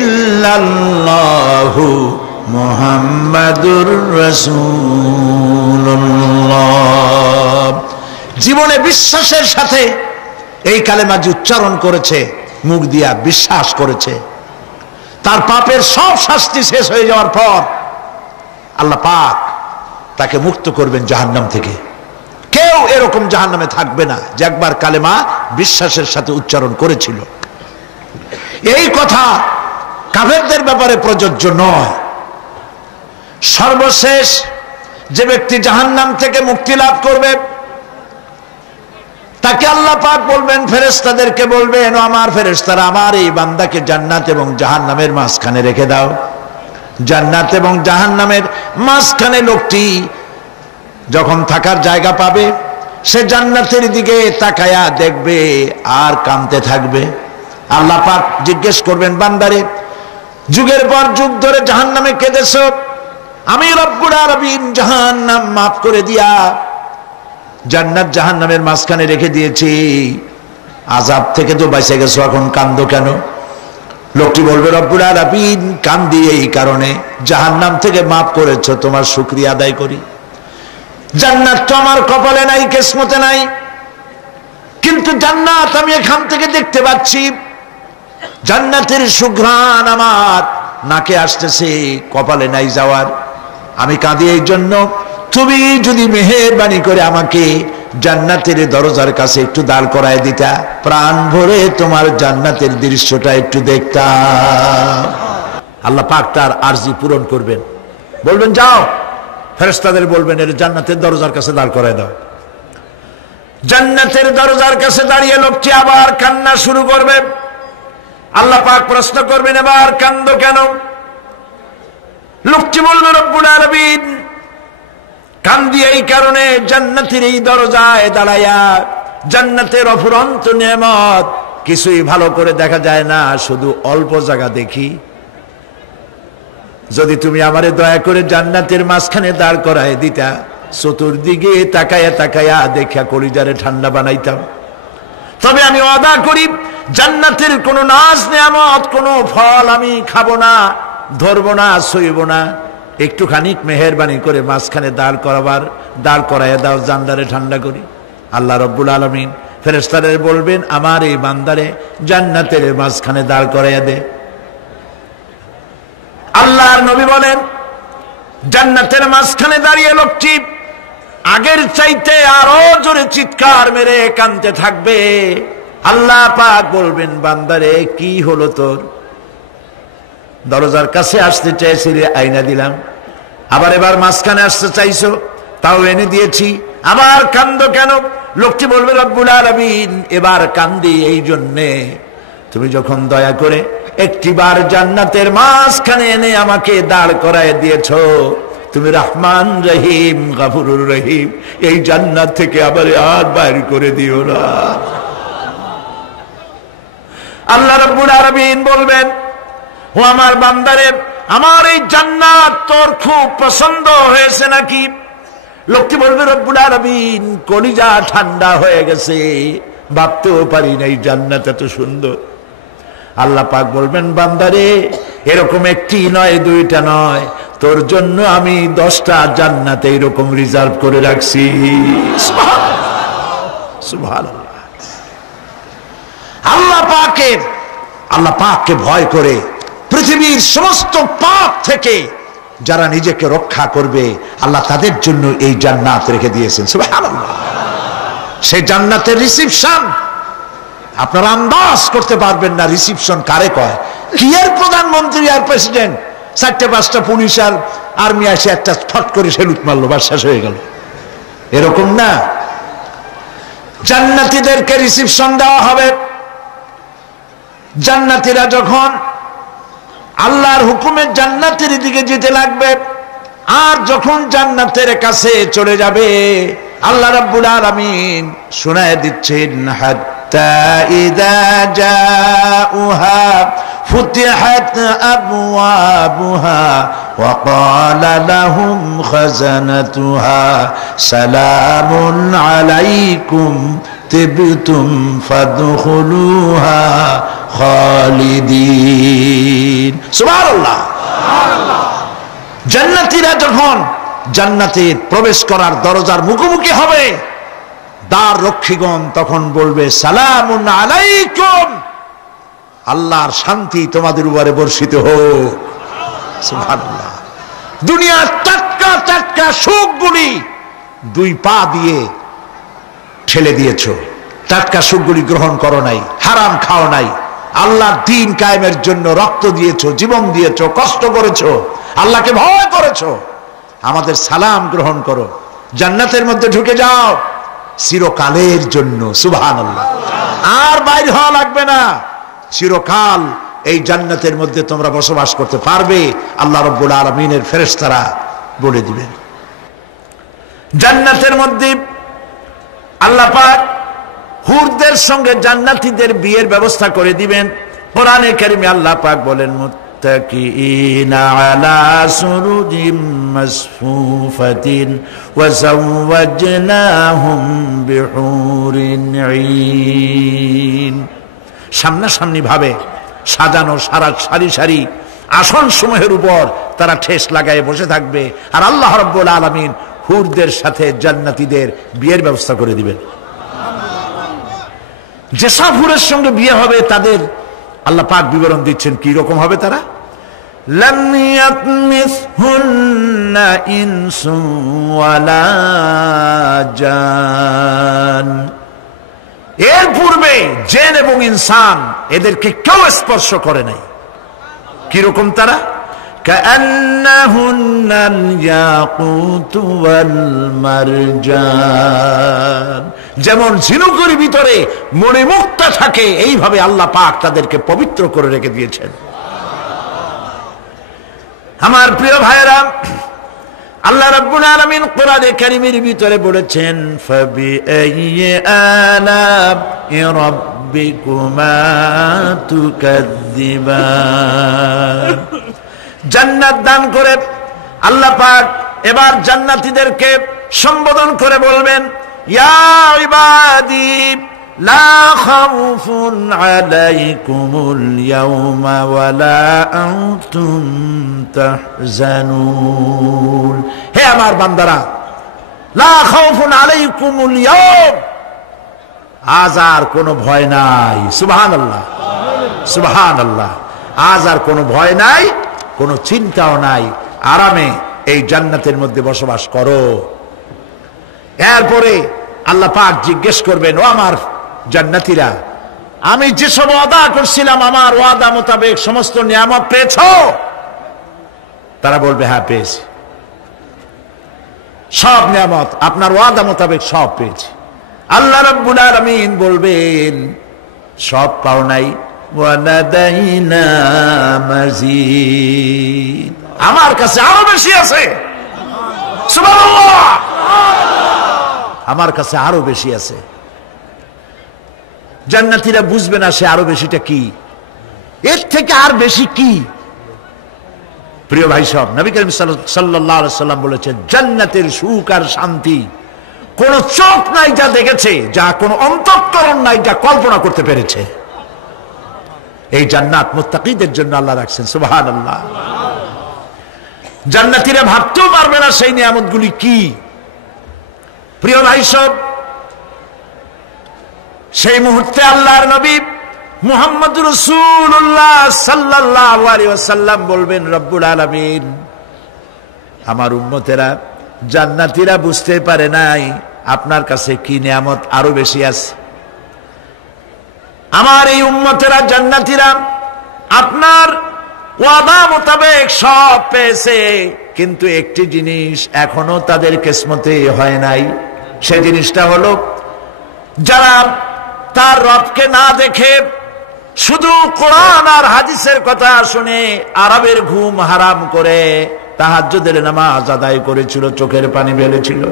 ইল্লাল্লাহু মুহাম্মাদুর রাসূলুল্লাহ। জীবনে বিশ্বাসের সাথে এই কালেমা যে উচ্চারণ করেছে, মুখ দিয়া বিশ্বাস করেছে, তার পাপের সব শাস্তি শেষ হয়ে যাওয়ার পর আল্লাহ পাক তাকে মুক্ত করবেন জাহান্নাম থেকে। কেউ এরকম জাহান্নামে থাকবে না যে একবার কালেমা বিশ্বাসের সাথে উচ্চারণ করেছিল। এই কথা কাফেরদের ব্যাপারে প্রযোজ্য নয়। সর্বশেষ যে ব্যক্তি জাহান্নাম থেকে মুক্তি লাভ করবে তাকে আল্লাহ পাক বলবেন, ফেরেশতাদেরকে বলবেন, ও আমার ফেরেশতারা, আমার এই বান্দাকে জান্নাত এবং জাহান্নামের মাঝখানে রেখে দাও। জান্নাত এবং জাহান্নামের মাঝখানে লোকটি যখন থাকার জায়গা পাবে, সে জান্নাতের দিকে তাকায়া দেখবে আর কাঁদতে থাকবে। আল্লাহ পাক জিজ্ঞেস করবেন, বান্দারে, যুগের পর যুগ ধরে জাহান্নামে কেঁদেছো, আমি রব্বুল আলামিন জাহান্নাম মাফ করে দিয়া জান্নাত জাহান্নামের মাঝখানে রেখে দিয়েছি, আযাব থেকে তো বেঁচে গেছো, এখন কান্দো কেন? লোকটি বলবে, রব্বুল আলামিন কান্দি এই কারণে, জাহান্নাম থেকে মাফ করেছো, তোমার শুকরিয়া আদায় করি। জান্নাত তো আমার কপালে নাই, কিসমতে নাই, কিন্তু জান্নাত আমি এখান থেকে দেখতে পাচ্ছি, জান্নাতের সুঘ্রাণ আমার নাকে আসতেছে, কপালে নাই যাওয়ার। আমি কাঁদি এই জন্য, তুমি যদি মেহেরবানি করে আমাকে জান্নাতের দরজার কাছে একটু দাঁড় করায় দিতা, প্রাণ ভরে তোমার জান্নাতের দৃশ্যটা একটু দেখতাম। আল্লাহ পাক তার আরজি পূরণ করবেন, বলবেন যাও, ফেরেশতাদের বলবেন এর জান্নাতের দরজার কাছে দাঁড় করায় দাও। জান্নাতের দরজার কাছে দাঁড়িয়ে লোকটি আবার কান্না শুরু করবে। আল্লাহ পাক প্রশ্ন করবেন, এবার কান্দো কেন? লোকটি বলবে, রব্বুল আলামিন কান্দি এই কারণে, জান্নাতের এই দরজায় দাঁড়ায়া জান্নাতের অফুরন্ত নেয়ামত কিছুই ভালো করে দেখা যায় না, শুধু অল্প জায়গা দেখি। যদি তুমি আমারে দয়া করে জান্নাতের মাঝখানে দাঁড় করায় দিতা, চতুর্দিকে তাকায়া তাকায়া দেখা কলিজারে ঠান্ডা বানাইতাম। তবে আমি ওয়াদা করি, জান্নাতের কোনো নাজ নেয়ামত, কোনো ফল আমি খাবো না, ধরবো না, সইব না। একটুখানি মেহেরবানি করে মাঝখানে দাঁড় করাইয়া দাও, জান্নারে ঠান্ডা করি। আল্লাহ রব্বুল আলামিন ফেরেশতাদের বলবেন, আমার এই বান্দারে জান্নাতের মাঝখানে দাঁড় করাইয়া দে। আল্লাহর নবী বলেন, জান্নাতের মাঝখানে দাঁড়িয়ে লোকটি আগের চাইতে আরো জোরে চিৎকার মেরে কাঁদতে থাকবে। আল্লাহ পাক বলবেন, বান্দারে কি হলো তোর? দরজার কাছে আসতে চাইছিলে, আইনা দিলাম। আবার এবার মাঝখানে আসতে চাইছো, তাও এনে দিয়েছি, আবার কান্দো কেন? লোকটি বলবে, রব্বুল আলামিন এবার কান্দি এই জন্যে, তুমি যখন দয়া করে একটিবার জান্নাতের মাঝখানে এনে আমাকে দাঁড় করায় দিয়েছো, তুমি রহমান রহিম গফুরুর রহিম, এই জান্নাত থেকে আবার আর বাইর করে দিও না। আল্লাহ রাব্বুল আলামিন বলবেন, ও আমার বান্দারে, আমার এই জান্নাত তোর খুব পছন্দ হয়েছে নাকি? লোকটি বলবে, রব্বুল আলামিন কলিজা ঠান্ডা হয়ে গেছে, ভাবতেও পারি না এই জান্নাত এত সুন্দর। আল্লাহ পাক বলবেন, বান্দারে এরকম একটি নয়, দুইটা নয়, তোর জন্য আমি 10টা জান্নাত এরকম রিজার্ভ করে রাখছি। সুবহানাল্লাহ। আল্লাহ পাককে ভয় করে পৃথিবীর সমস্ত পাপ থেকে যারা নিজেকে রক্ষা করবে, আল্লাহ তাদের জন্য এই জান্নাত রেখে দিয়েছেন। সুবহানাল্লাহ। সেই জান্নাতের রিসিপশন আপনারা আন্দাজ করতে পারবেন না, রিসিপশন কারে কয়। কি এর প্রধানমন্ত্রী আর প্রেসিডেন্ট, 4-5টা পুলিশ আর আর্মি আসে একটা ফট করে সেলুট মারলো, বা শেষ হয়ে গেল, এরকম না। জান্নাতীদেরকে রিসিপশন দেওয়া হবে। জান্নাতীরা যখন আল্লাহর হুকুমে জান্নাতের দিকে যেতে লাগবে, আর যখন জান্নাতের কাছে চলে যাবে, আল্লাহ রাব্বুল আলামিন শোনায় দিচ্ছেন, হাত্তা হাত্তা ইযা জাউহা ফুতিহাত আবওয়াবুহা ওয়া ক্বালা লাহুম খাযানাতুহা সালামুন আলাইকুম তিবতুম ফাদখুলুহা খালিদিন। সুবহানাল্লাহ। জান্নাতীরা যখন জান্নাতে প্রবেশ করার দরজার মুখোমুখি হবে, দ্বার রক্ষীগণ তখন বলবে সালামুন আলাইকুম, আল্লাহর শান্তি তোমাদের উপরে বর্ষিত হোক। সুবহানাল্লাহ। দুনিয়ার টাটকা টাটকা সুখগুলি দুই পা দিয়ে ঠেলে দিয়েছো, টাটকা সুখগুলি গ্রহণ করো নাই, হারাম খাও নাই, আল্লাহর দ্বীন কায়েমের জন্য রক্ত দিয়েছো, জীবন দিয়েছো, কষ্ট করেছো, আল্লাহকে ভয় করেছো। আমাদের সালাম গ্রহণ করো, জান্নাতের মধ্যে ঢুকে যাও চিরকালের জন্য। সুবহানাল্লাহ। আর বাইরে হওয়া লাগবে না, চিরকাল এই জান্নাতের মধ্যে তোমরা বসবাস করতে পারবে, আল্লাহ রাব্বুল আলামিনের ফেরেশতারা বলে দিবেন। জান্নাতের মধ্যে আল্লাহ পাক হুরদের সঙ্গে জান্নাতীদের বিয়ের ব্যবস্থা করে দিবেন। কোরআনে কারিমে আল্লাহ পাক বলেন মুত্তাকিইনা আলা সুরুজিম মাসফুফাতিন ওয়া যাওয়াজনাহুম বিহুরিন ঈন। সামনাসামনি ভাবে সাজানো সারি সারি আসন সমূহের উপর তারা ঠেস লাগায় বসে থাকবে, আর আল্লাহ রাব্বুল আলামিন হুরদের সাথে জান্নাতীদের বিয়ের ব্যবস্থা করে দিবেন। যেসব হুরের সঙ্গে বিয়ে হবে তাদের আল্লাহ পাক বিবরণ দিচ্ছেন কি রকম হবে তারা। লাম ইয়াতমিসহুন্না ইনসুন ওয়ালা জান, এর পূর্বে জিন এবং ইনসান এদেরকে কেউ স্পর্শ করে নাই। কি রকম তারা? কাআন্নাহুন্নাল ইয়াকুতু ওয়াল মারজান, যেমন ঝিনুকের ভিতরে মণিমুক্তা থাকে এইভাবে আল্লাহ পাক তাদেরকে পবিত্র করে রেখে দিয়েছেন। আমার প্রিয় ভাইরা, আল্লাহ রাব্বুল আলামিন কোরআনে কারীমের ভিতরে বলেছেন ফাবিআইয়ি আলা'i রাব্বিকুমা তুকাযযিবান। জান্নাত দান করে আল্লাহ পাক এবার জান্নাতীদেরকে সম্বোধন করে বলবেন ইয়া ইবাদি লা খাউফুন আলাইকুমুল ইয়াওমা ওয়ালা আনতুম তাহজানুন। হে আমার বান্দারা, লা খাউফুন আলাইকুমুল ইয়াওম, আজ আর কোনো ভয় নাই। সুবহানাল্লাহ, সুবহানাল্লাহ। আজ আর কোনো ভয় নাই, কোনো চিন্তাও নাই, আরামে এই জান্নাতের মধ্যে বসবাস করো। এরপরে আল্লাহ পাক জিজ্ঞেস করবেন ও আমার জান্নাতীরা, আমি যেসব ওয়াদা করছিলাম আমার ওয়াদা মোতাবেক সমস্ত নিয়ামত পেয়েছো? তারা বলবে হ্যাঁ পেয়েছি, সব নিয়ামত আপনার ওয়াদা মোতাবেক সব পেয়েছি। আল্লাহ রাব্বুল আলামিন বলবেন সব পাও নাই, ওয়ালাদাইনা মাজিদ, আমার কাছে আরো বেশি আছে। সুবহানাল্লাহ, আমার কাছে আরো বেশি আছে। জান্নাতীরা বুঝবে না সে আরো বেশিটা কি, এর থেকে আর বেশি কি। প্রিয় ভাই সব, নবী করিম সাল্লাল্লাহু আলাইহি সাল্লাম বলেছেন জান্নাতের সুখ আর শান্তি কোন চোখ নাই যা দেখেছে, যা কোন অন্তঃকরণ নাই যা কল্পনা করতে পেরেছে। এই জান্নাত মুত্তাকিদের জন্য আল্লাহ রাখছেন। সুবহানাল্লাহ। জান্নাতীরা ভাবতেও পারবে না সেই নিয়ামতগুলি কি। প্রিয় ভাই সব, সেই মুহূর্তে আল্লাহর নবী মুহাম্মদ রাসূলুল্লাহ সাল্লাল্লাহু আলাইহি ওয়াসাল্লাম বলবেন রব্বুল আলামিন, আমার উম্মতেরা জান্নাতীরা বুঝতে পারে নাই আপনার কাছে কি নিয়ামত আরো বেশি আছে। আমার এই উম্মতেরা জান্নাতীরা আপনার ওয়াদা মোতাবেক সব পেয়েছে, কিন্তু একটি জিনিস এখনো তাদের কিসমতে হয় নাই। সে জিনিসটা হলো যারা তার রবকে না দেখে শুধু কোরআন আর হাদিসের কথা শুনে আরবের ঘুম হারাম করে তাহাজ্জুদের নামাজ আদায় করেছিল, চোখের পানি ফেলেছিল।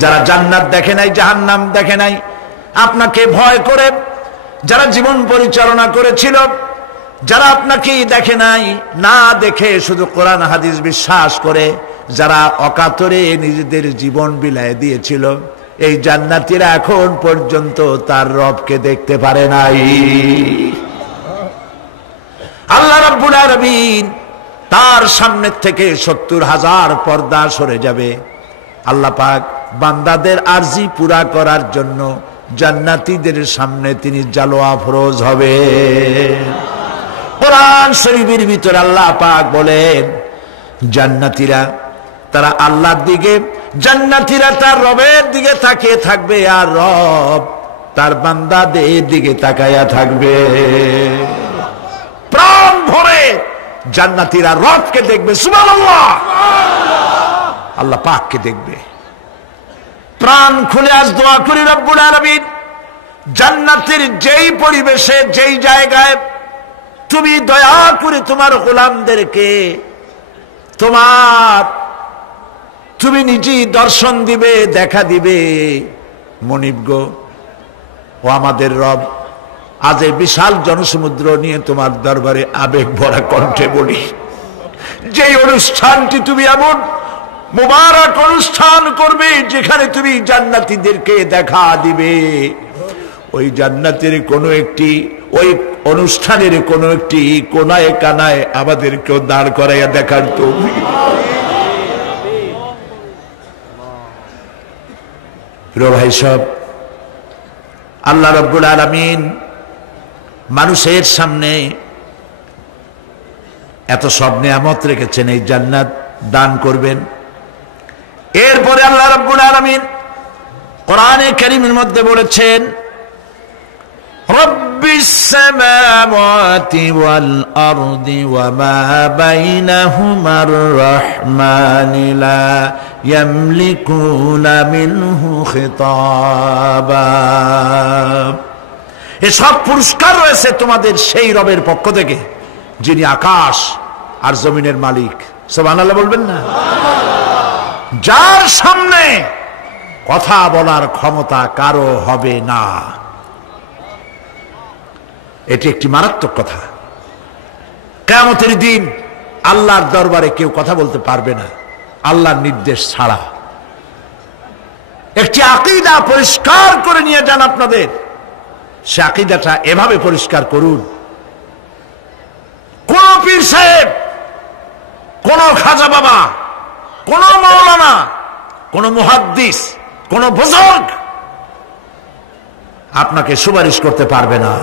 যারা জান্নাত দেখে নাই, জাহান্নাম দেখে নাই, আপনাকে ভয় করে যারা জীবন পরিচালনা করেছিল, যারা আপনাকে দেখে নাই, না দেখে শুধু কোরআন হাদিস বিশ্বাস করে যারা অকাতরে নিজেদের জীবন বিলায় দিয়েছিল, এই জান্নাতীরা এখন পর্যন্ত তার রবকে দেখতে পারে নাই। আল্লাহ রাব্বুল আলামিন তার সামনে থেকে 70,000 পর্দা সরে যাবে। আল্লাহ পাক বান্দাদের আরজি পুরা করার জন্য জান্নাতীদের সামনে তিনি জালোয়া ফরোজ হবে। কোরআন শরীফের ভিতরে আল্লাহ পাক বলেন, জান্নাতীরা তারা আল্লাহর দিকে, জান্নাতীরা তার রবের দিকে তাকিয়ে থাকবে, আর রব তার বান্দাদের দিকে তাকায়া থাকবে। প্রাণ ভরে জান্নাতীরা রবকে দেখবে, সুবহানাল্লাহ, আল্লাহ পাককে দেখবে। প্রাণ খুলে আজ দোয়া করি রব্বুল আলামিন, জান্নাতের যেই পরিবেশে, যেই জায়গায় তুমি দয়া করে তোমার গোলামদেরকে তুমি নিজেই দর্শন দিবে, দেখা দিবে। মনিব গো, ও আমাদের রব, আজ এই বিশাল জনসমুদ্র নিয়ে তোমার দরবারে আবেগ ভরা কণ্ঠে বলি, যেই অনুষ্ঠানটি তুমি এমন মুবারক অনুষ্ঠান করবে যেখানে তুমি জান্নাতীদেরকে দেখা দিবে, ওই জান্নাতের কোনো একটি, ওই অনুষ্ঠানের কোনো একটি কোনায় কানায় আমাদেরকেও দাঁড় করাইয়া দেখার তৌফিক। প্রিয় ভাই সব, আল্লাহ রাব্বুল আলামিন মানুষের সামনে এত সব নিয়ামত রেখেছেন, এই জান্নাত দান করবেন। এরপরে আল্লাহ রাব্বুল আলামিন কোরআনে কারীমের মধ্যে বলেছেন, রব্বিস সামাওয়াতি ওয়াল আরদি ওয়া মা বাইনাহুমার রাহমানি লা ইয়ামলিকুনা মিনহু খিতাবা। এসব পুরস্কার রয়েছে তোমাদের সেই রবের পক্ষ থেকে যিনি আকাশ আর জমিনের মালিক। সুবহানাল্লাহ বলবেন না? যার সামনে কথা বলার ক্ষমতা কারো হবে না। এটি একটি মারাত্মক কথা। কিয়ামতের দিন আল্লাহর দরবারে কেউ কথা বলতে পারবে না আল্লাহর নির্দেশ ছাড়া। একটি আকীদা পরিষ্কার করে নিয়ে যান আপনাদের, সে আকীদাটা এভাবে পরিষ্কার করুন, কোন পীর সাহেব, কোন খাজা বাবা, কোন মাওলানা, কোন মুহাদ্দিস, কোন বুজুর্গ আপনাকে সুপারিশ করতে পারবে না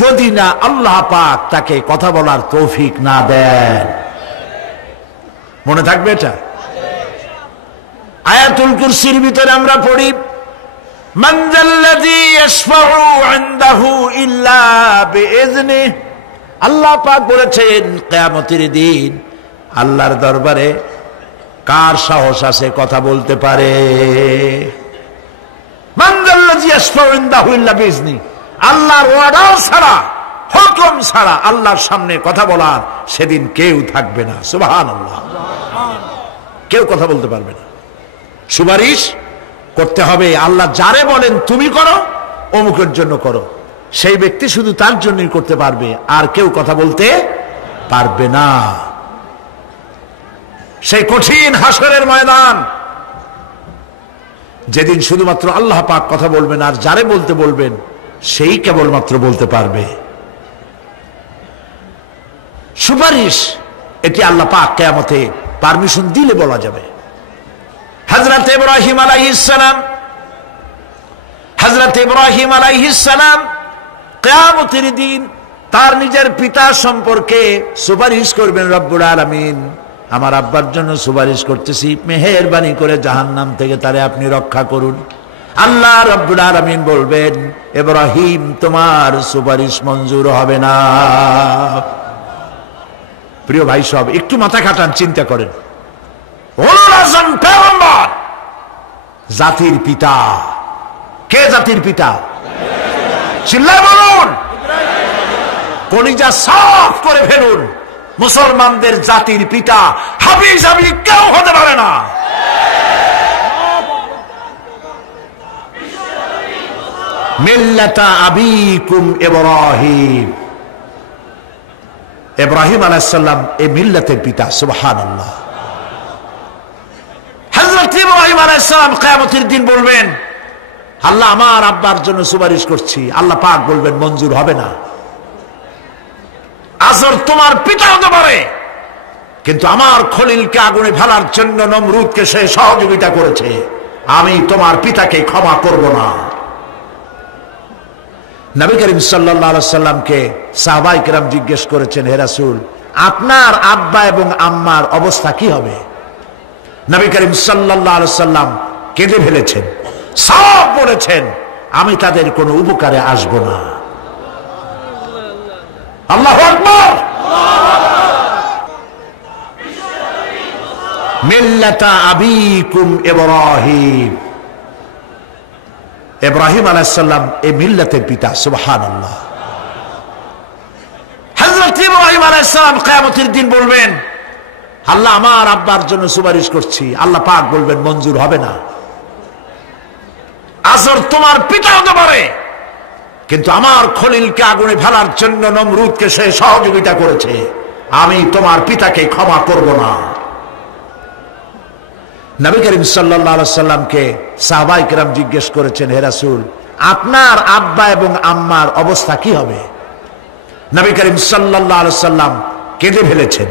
যদি না আল্লাহ পাক তাকে কথা বলার তৌফিক না দেন। মনে থাকবে এটা? আয়াতুল কুরসির ভিতরে আমরা পড়ি, মান যাল্লাযী ইয়াশফাউ ইনদাহু ইল্লা বিইজনিহি। আল্লাহ পাক বলেছেন কিয়ামতের দিন আল্লাহর দরবারে কার সাহস আছে কথা বলতে পারে? মান যাল্লাযী ইয়াশফাউ ইনদাহু ইল্লা বিইজনিহি। আল্লাহর ওয়াদা ছাড়া, হুকুম ছাড়া আল্লাহর সামনে কথা বলার সেদিন কেউ থাকবে না। সুবহানাল্লাহ, কেউ কথা বলতে পারবে না। সুপারিশ করতে হবে আল্লাহ যারে বলেন তুমি করো, অমুকের জন্য করো, সেই ব্যক্তি শুধু তার জন্যই করতে পারবে, আর কেউ কথা বলতে পারবে না। সেই কঠিন হাসরের ময়দান, যেদিন শুধুমাত্র আল্লাহ পাক কথা বলবেন, আর যারে বলতে বলবেন সেই কেবলমাত্র বলতে পারবে। সুপারিশ এটি আল্লাহ পাক কিয়ামতে পারমিশন দিলে বলা যাবে। হযরত ইব্রাহিম আলাইহিস সালাম কিয়ামতের দিন তার নিজের পিতা সম্পর্কে সুপারিশ করবেন, রব্বুল আলামিন আমার আব্বার জন্য সুপারিশ করতেছি, মেহেরবানি করে জাহান্নাম থেকে তারে আপনি রক্ষা করুন। আল্লাহ রব্বুল আলামিন বলবেন, ইব্রাহিম তোমার সুপারিশ মঞ্জুর হবে না। প্রিয় ভাই সব, একটু মাথা খাটান, চিন্তা করেন। উলুল আযম পয়গম্বর, জাতির পিতা। কে জাতির পিতা? চিল্লায় বলুন, কলিজা সাফ করে ফেলুন। মুসলমানদের জাতির পিতা হাফিজ আমি কেউ হতে পারে না। মিল্লাতা আবিকুম ইব্রাহিম। ইব্রাহিম আলাইহিস সালাম এই মিল্লাতের পিতা। সুবহানাল্লাহ। হযরত ইব্রাহিম আলাইহিস সালাম কিয়ামতের দিন বলবেন, আল্লাহ আমার আব্বার জন্য সুপারিশ করছি। আল্লাহ পাক বলবেন মঞ্জুর হবে না। আজর তোমার পিতা হতে পারে, কিন্তু আমার খলিলকে আগুনে ফেলার জন্য নমরুদকে সে সহযোগিতা করেছে, আমি তোমার পিতাকে ক্ষমা করব না। নবী করিম সাল্লাল্লাহু আলাইহি সাল্লামকে সাহাবায়ে কেরাম জিজ্ঞেস করেছেন, হে রাসূল, আপনার আব্বা এবং আম্মার অবস্থা কি হবে? নবী করিম সাল্লাল্লাহু আলাইহি সাল্লাম কেঁদে ফেলেছেন, সব বলেছেন, আমি তাদের কোনো উপকারে আসব না। আল্লাহু আকবার। মিল্লাতা আবিকুম ইব্রাহিম। ইব্রাহিম আলাইহিস সালাম এই মিল্লাতের পিতা। সুবহানাল্লাহ। হযরত ইব্রাহিম আলাইহিস সালাম কিয়ামতের দিন বলবেন, আল্লাহ আমার আব্বার জন্য সুপারিশ করছি। আল্লাহ পাক বলবেন মঞ্জুর হবে না। আজর তোমার পিতা হতে পারে, কিন্তু আমার খলিলকে আগুনে ফেলার জন্য নমরুদকে সে সহযোগিতা করেছে, আমি তোমার পিতাকে ক্ষমা করব না। নবী করিম সাল্লাল্লাহু আলাইহি সাল্লামকে সাহাবায়ে কেরাম জিজ্ঞেস করেছেন, হে রাসূল, আপনার আব্বা এবং আম্মার অবস্থা কি হবে? নবী করিম সাল্লাল্লাহু আলাইহি সাল্লাম কেঁদে ফেলেছেন,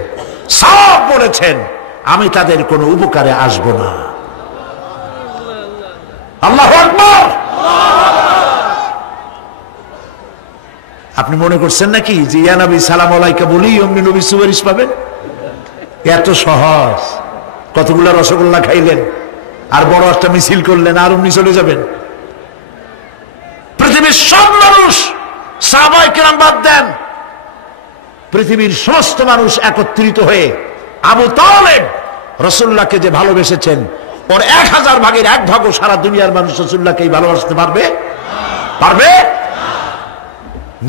সব বলেছেন, আমি তাদের কোনো উপকারে আসব না। আল্লাহু আকবার। আপনি মনে করছেন নাকি যে ইয়া নবী সালাম আলাইকা বলি অমনি নবী সুপারিশ পাবেন? এত সহজ। কতগুলা রসগোল্লা খাইলেন আর বড় একটা মিছিল করলেন আর অমনি চলে যাবেন? পৃথিবীর সব মানুষ, সাহাবায়ে কেরাম বাদ দেন, পৃথিবীর সমস্ত মানুষ একত্রিত হয়ে আবু তালেব রাসূলুল্লাহকে যে ভালোবেসেছেন, ওর 1000 ভাগের 1 ভাগও সারা দুনিয়ার মানুষ রাসূলুল্লাহকেই ভালোবাসতে পারবে? পারবে?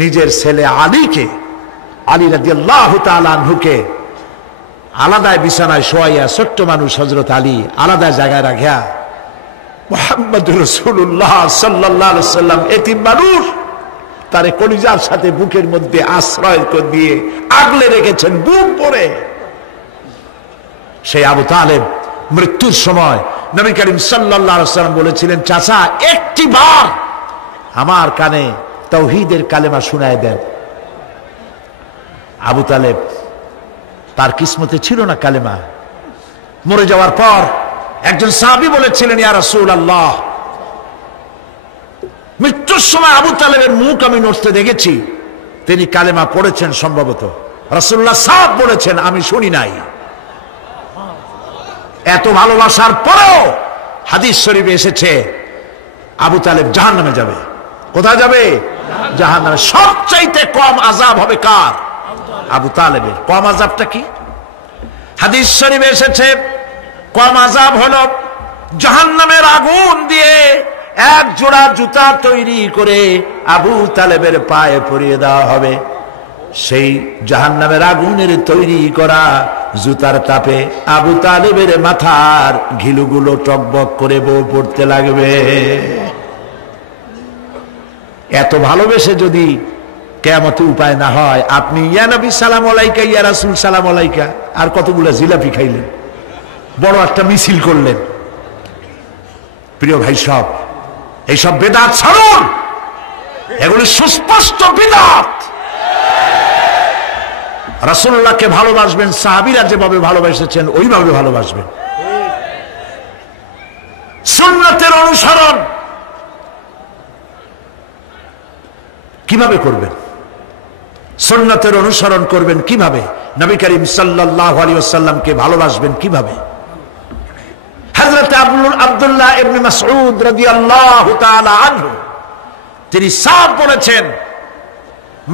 নিজের ছেলে আলীকে, আলী রাদিয়াল্লাহু তাআলা আনহুকে আলাদায় বিছানায় শোয়াইয়া, ছোট্ট মানুষ হযরত আলী আলাদা জায়গায় রাখিয়া মুহাম্মদুর রাসূলুল্লাহ সাল্লাল্লাহু আলাইহি সাল্লাম এতিম মানুষ, তারে কলিজার সাথে বুকের মধ্যে আশ্রয় দিয়ে আগলে রেখেছেন বুক ভরে। সেই আবু তালেব মৃত্যুর সময় নবী করিম সাল্লাল্লাহু আলাইহি সাল্লাম বলেছিলেন, চাচা একটি বার আমার কানে তাওহীদের কালেমা শোনায় দেন। আবু তালেব, তার কিসমতে ছিল না কালেমা। মরে যাওয়ার পর একজন সাহাবী বলেছিলেন, ইয়া রাসূলুল্লাহ, মৃত্যুর সময় আবু তালেবের মুখ আমি নড়তে দেখেছি, তিনি কালেমা পড়েছেন সম্ভবত। রাসূলুল্লাহ সাফ বলেছেন, আমি শুনি নাই। এত ভালোবাসার পরেও হাদিস শরীফে এসেছে আবু তালেব জাহান্নামে যাবে। কোথায় যাবে? জাহান্নামে। সবচাইতে কম আযাব হবে কার? আবু তালেবের। কম আযাবটা কি? হাদিস শরীফে এসেছে কম আযাব হলো জাহান্নামের আগুন দিয়ে এক জোড়া জুতা তৈরি করে আবু তালেবের পায়ে পরিয়ে দেওয়া হবে। সেই জাহান্নামের আগুনের তৈরি করা জুতার তাপে আবু তালেবের মাথার ঘিলুগুলো টকবক করে বউ পড়তে লাগবে। এত ভালোবেসে যদি কিয়ামতে উপায় না হয়, আপনি ইয়া নবী সালাম আলাইকা, ইয়া রাসূল সালাম আলাইকা, আর কতগুলো জিলাপি খাইলেন, বড় একটা মিছিল করলেন। প্রিয় ভাই সব, এইসব বেদাত ছাড়ুন, এগুলি সুস্পষ্ট বিদআত। রাসূলুল্লাহকে ভালোবাসবেন, সাহাবীরা যেভাবে ভালোবেসেছেন ওইভাবে ভালোবাসবেন। সুন্নাতের অনুসরণ কিভাবে করবেন? সুন্নাতের অনুসরণ করবেন কিভাবে? নবী করিম সাল্লাল্লাহু আলাইহি ওয়াসাল্লামকে ভালোবাসবেন কিভাবে? হযরত আব্দুল্লাহ ইবনে মাসউদ রাদিয়াল্লাহু তাআলা আনহু তিনি সাফ বলেছেন,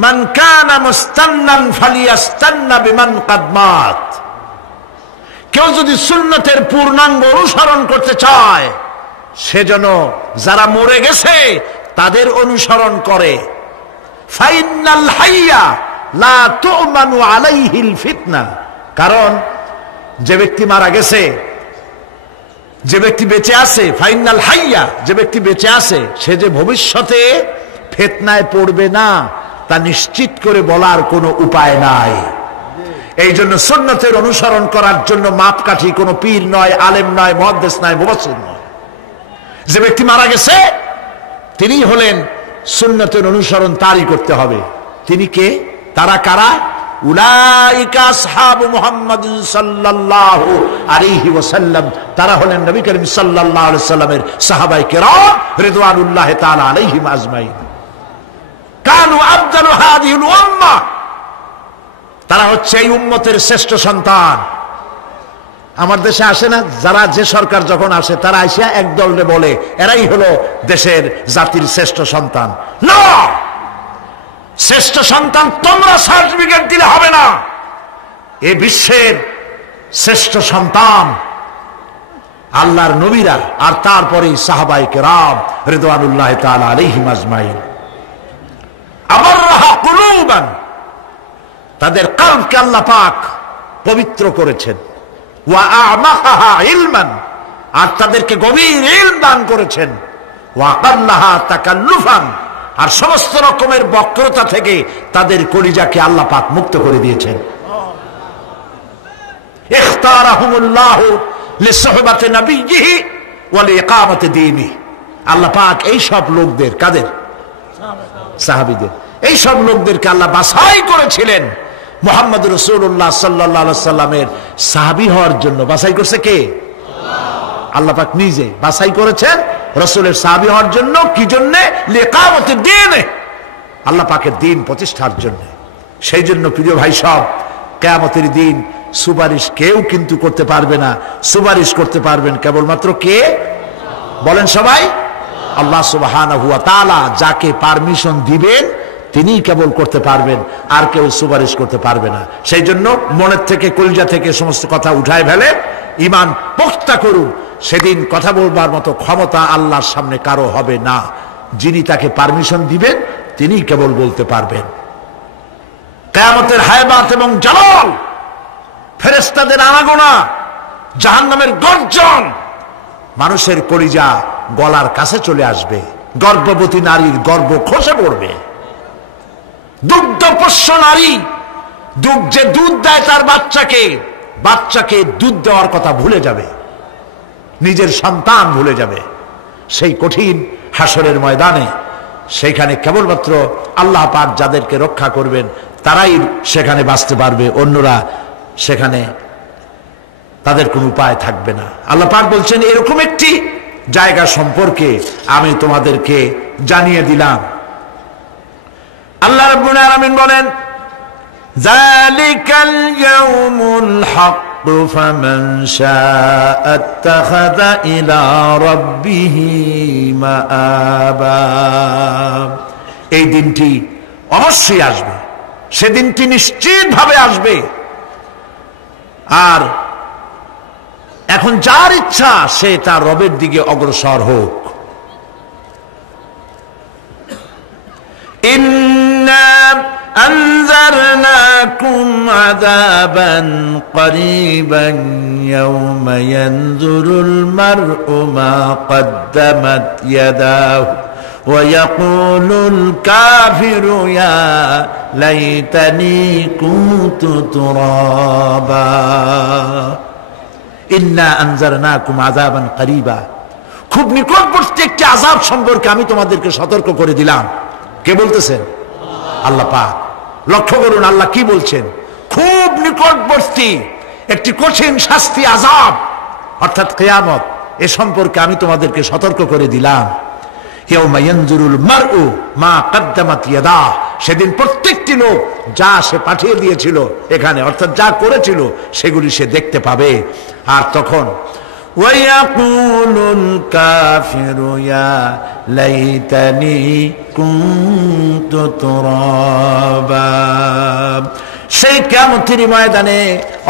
মান কানা মুস্তান্নান ফালিয়াস্তান্না বিমান ক্বাদ মাত। কেউ যদি সুন্নতের পূর্ণাঙ্গ অনুসরণ করতে চায়, সেজন্য যারা মরে গেছে তাদের অনুসরণ করে। ফাইনাল হাইয়া লা তু'মানু আলাইহিল ফিতনা। কারণ যে ব্যক্তি মারা গেছে, যে ব্যক্তি বেঁচে আছে, ফাইনাল হাইয়া, যে ব্যক্তি বেঁচে আছে, সে যে ভবিষ্যতে ফিতনায় পড়বে না তা নিশ্চিত করে বলার কোনো উপায় নাই। এই জন্য সুন্নতের অনুসরণ করার জন্য মাপকাঠি কোনো পীর নয়, আলেম নয়, মুহাদ্দিস নয়, মুফাসসির নয়। যে ব্যক্তি মারা গেছে তিনি হলেন সুন্নতের অনুসরণ তারই করতে হবে। তিনি কে? তারা কারা? উলাইকা আসহাবু মুহাম্মাদিন সাল্লাল্লাহু আলাইহি ওয়াসাল্লাম। তারা হলেন নবী করিম সাল্লাল্লাহু আলাইহি সাল্লামের সাহাবায়ে কেরাম রিদওয়ানুল্লাহি তাআলা আলাইহিম আজমাইন। কানু আফদালু হাদিহিল উম্মাহ। তারা হচ্ছে এই উম্মতের শ্রেষ্ঠ সন্তান। আমার দেশে আসে না যারা, যে সরকার যখন আসে তারা আইসা এক দলে বলে এরাই হলো দেশের জাতির শ্রেষ্ঠ সন্তান। না, শ্রেষ্ঠ সন্তান তোমরা সার্টিফিকেট দিলে হবে না। এই বিশ্বের শ্রেষ্ঠ সন্তান আল্লাহর নবীরা, আর তারপরেই সাহাবায়ে কেরাম রিদওয়ানুল্লাহি তাআলা আলাইহিম আজমাইন। আবাররাহা কুলুবান, তাদের কলবকে আল্লাহ পাক পবিত্র করেছেন। ওয়া আমাকাহা ইলমান, আর তাদেরকে গভীর ইলম দান করেছেন। ওয়া আকাল্লাহা তাকাল্লুফান, আর সমস্ত রকমের বক্রতা থেকে তাদের কলিজাকে আল্লাহ পাক মুক্ত করে দিয়েছেন। ইখতারাহুমুল্লাহু লিসুহবাতি নবিয়্যিহি ওয়া লিইকামাতি দীনিহি। আল্লাহ পাক এই সব লোকদের, কাদের? সাহাবীদের। এই সব লোকদেরকে আল্লাহ বাছাই করেছিলেন মুহাম্মদ রাসূলুল্লাহ সাল্লাল্লাহু আলাইহি সাল্লামের সাহাবী হওয়ার জন্য। বাছাই করছে কে? আল্লাহ পাক নিজে বাছাই করেছেন রাসূলের সাহাবী হওয়ার জন্য। কি জন্য? লিইকামাতি দীনিহি, আল্লাহ পাকের দ্বীন প্রতিষ্ঠার জন্য। সেই জন্য প্রিয় ভাই সব, কিয়ামতের দিন সুপারিশ কেউ কিন্তু করতে পারবে না। সুপারিশ করতে পারবেন কেবলমাত্র কে? বলেন সবাই। আল্লাহ সুবহানাহু ওয়া তাআলা যাকে পারমিশন দিবেন তিনি কেবল করতে পারবেন, আর কেউ সুপারিশ করতে পারবে না। সেই জন্য মনের থেকে, কলিজা থেকে সমস্ত কথা উঠায় ফেলে ঈমান পোক্তা করুন। সেদিন কথা বলবার মতো ক্ষমতা আল্লাহর সামনে কারো হবে না। যিনি তাকে পারমিশন দিবেন তিনি কেবল বলতে পারবেন। কিয়ামতের হায়বাত এবং জালাল, ফেরেশতাদের আনাগোনা, জাহান্নামের গর্জন, মানুষের কলিজা গলার কাছে চলে আসবে। গর্ভবতী নারীর গর্ভ খসে পড়বে। দুগ্ধপোষ্য নারী, যে দুধ দেয় তার বাচ্চাকে দুধ দেওয়ার কথা ভুলে যাবে, নিজের সন্তান ভুলে যাবে। সেই কঠিন হাসরের ময়দানে সেইখানে কেবলমাত্র আল্লাহ পাক যাদেরকে রক্ষা করবেন তারাই সেখানে বাঁচতে পারবে, অন্যরা সেখানে তাদের কোনো উপায় থাকবে না। আল্লাহ পাক বলছেন এরকম একটি জায়গা সম্পর্কে আমি তোমাদেরকে জানিয়ে দিলাম। আল্লাহ রাব্বুল আলামিন বলেন, যালিকাল ইয়াউমুল হক ফামান শাআ আত্তাখাযা ইলা রাব্বিহি মাআবা। এই দিনটি অবশ্যই আসবে, সেদিনটি নিশ্চিতভাবে আসবে। আর এখন যার ইচ্ছা সে তার রবের দিকে অগ্রসর হোক। ইন্না আনজারনাকুম আযাবান করিবান ইয়াওমা ইয়ানজুরুল মার'উ মা কদ্দামাত ইয়াদাহু ওয়া ইয়াকুলুল কাফিরু ইয়া লাইতানি কুনতু তুরাবা। ইন্না আনজারনাকুম আযাবান করিবা, খুব নিকটবর্তী একটি আযাব সম্পর্কে আমি তোমাদেরকে সতর্ক করে দিলাম। কে বলতেছেন? আল্লাহ পাক। লক্ষ্য করুন আল্লাহ কি বলছেন। খুব নিকটবর্তী একটি কঠিন শাস্তি, আযাব, অর্থাৎ কিয়ামত, এ সম্পর্কে আমি তোমাদেরকে সতর্ক করে দিলাম। ইয়াউমা ইয়ানজুরুল মার'উ মা কদ্দামাত ইয়াদাহু, সেদিন প্রত্যেকটি লোক যা সে পাঠিয়ে দিয়েছিল এখানে, অর্থাৎ যা করেছিল সেগুলি সে দেখতে পাবে। আর তখন ওয়ায়াকুলুল কাফিরু ইয়া লাইতানি কুনতু তুরাবা। সেই কিয়ামতের ময়দানে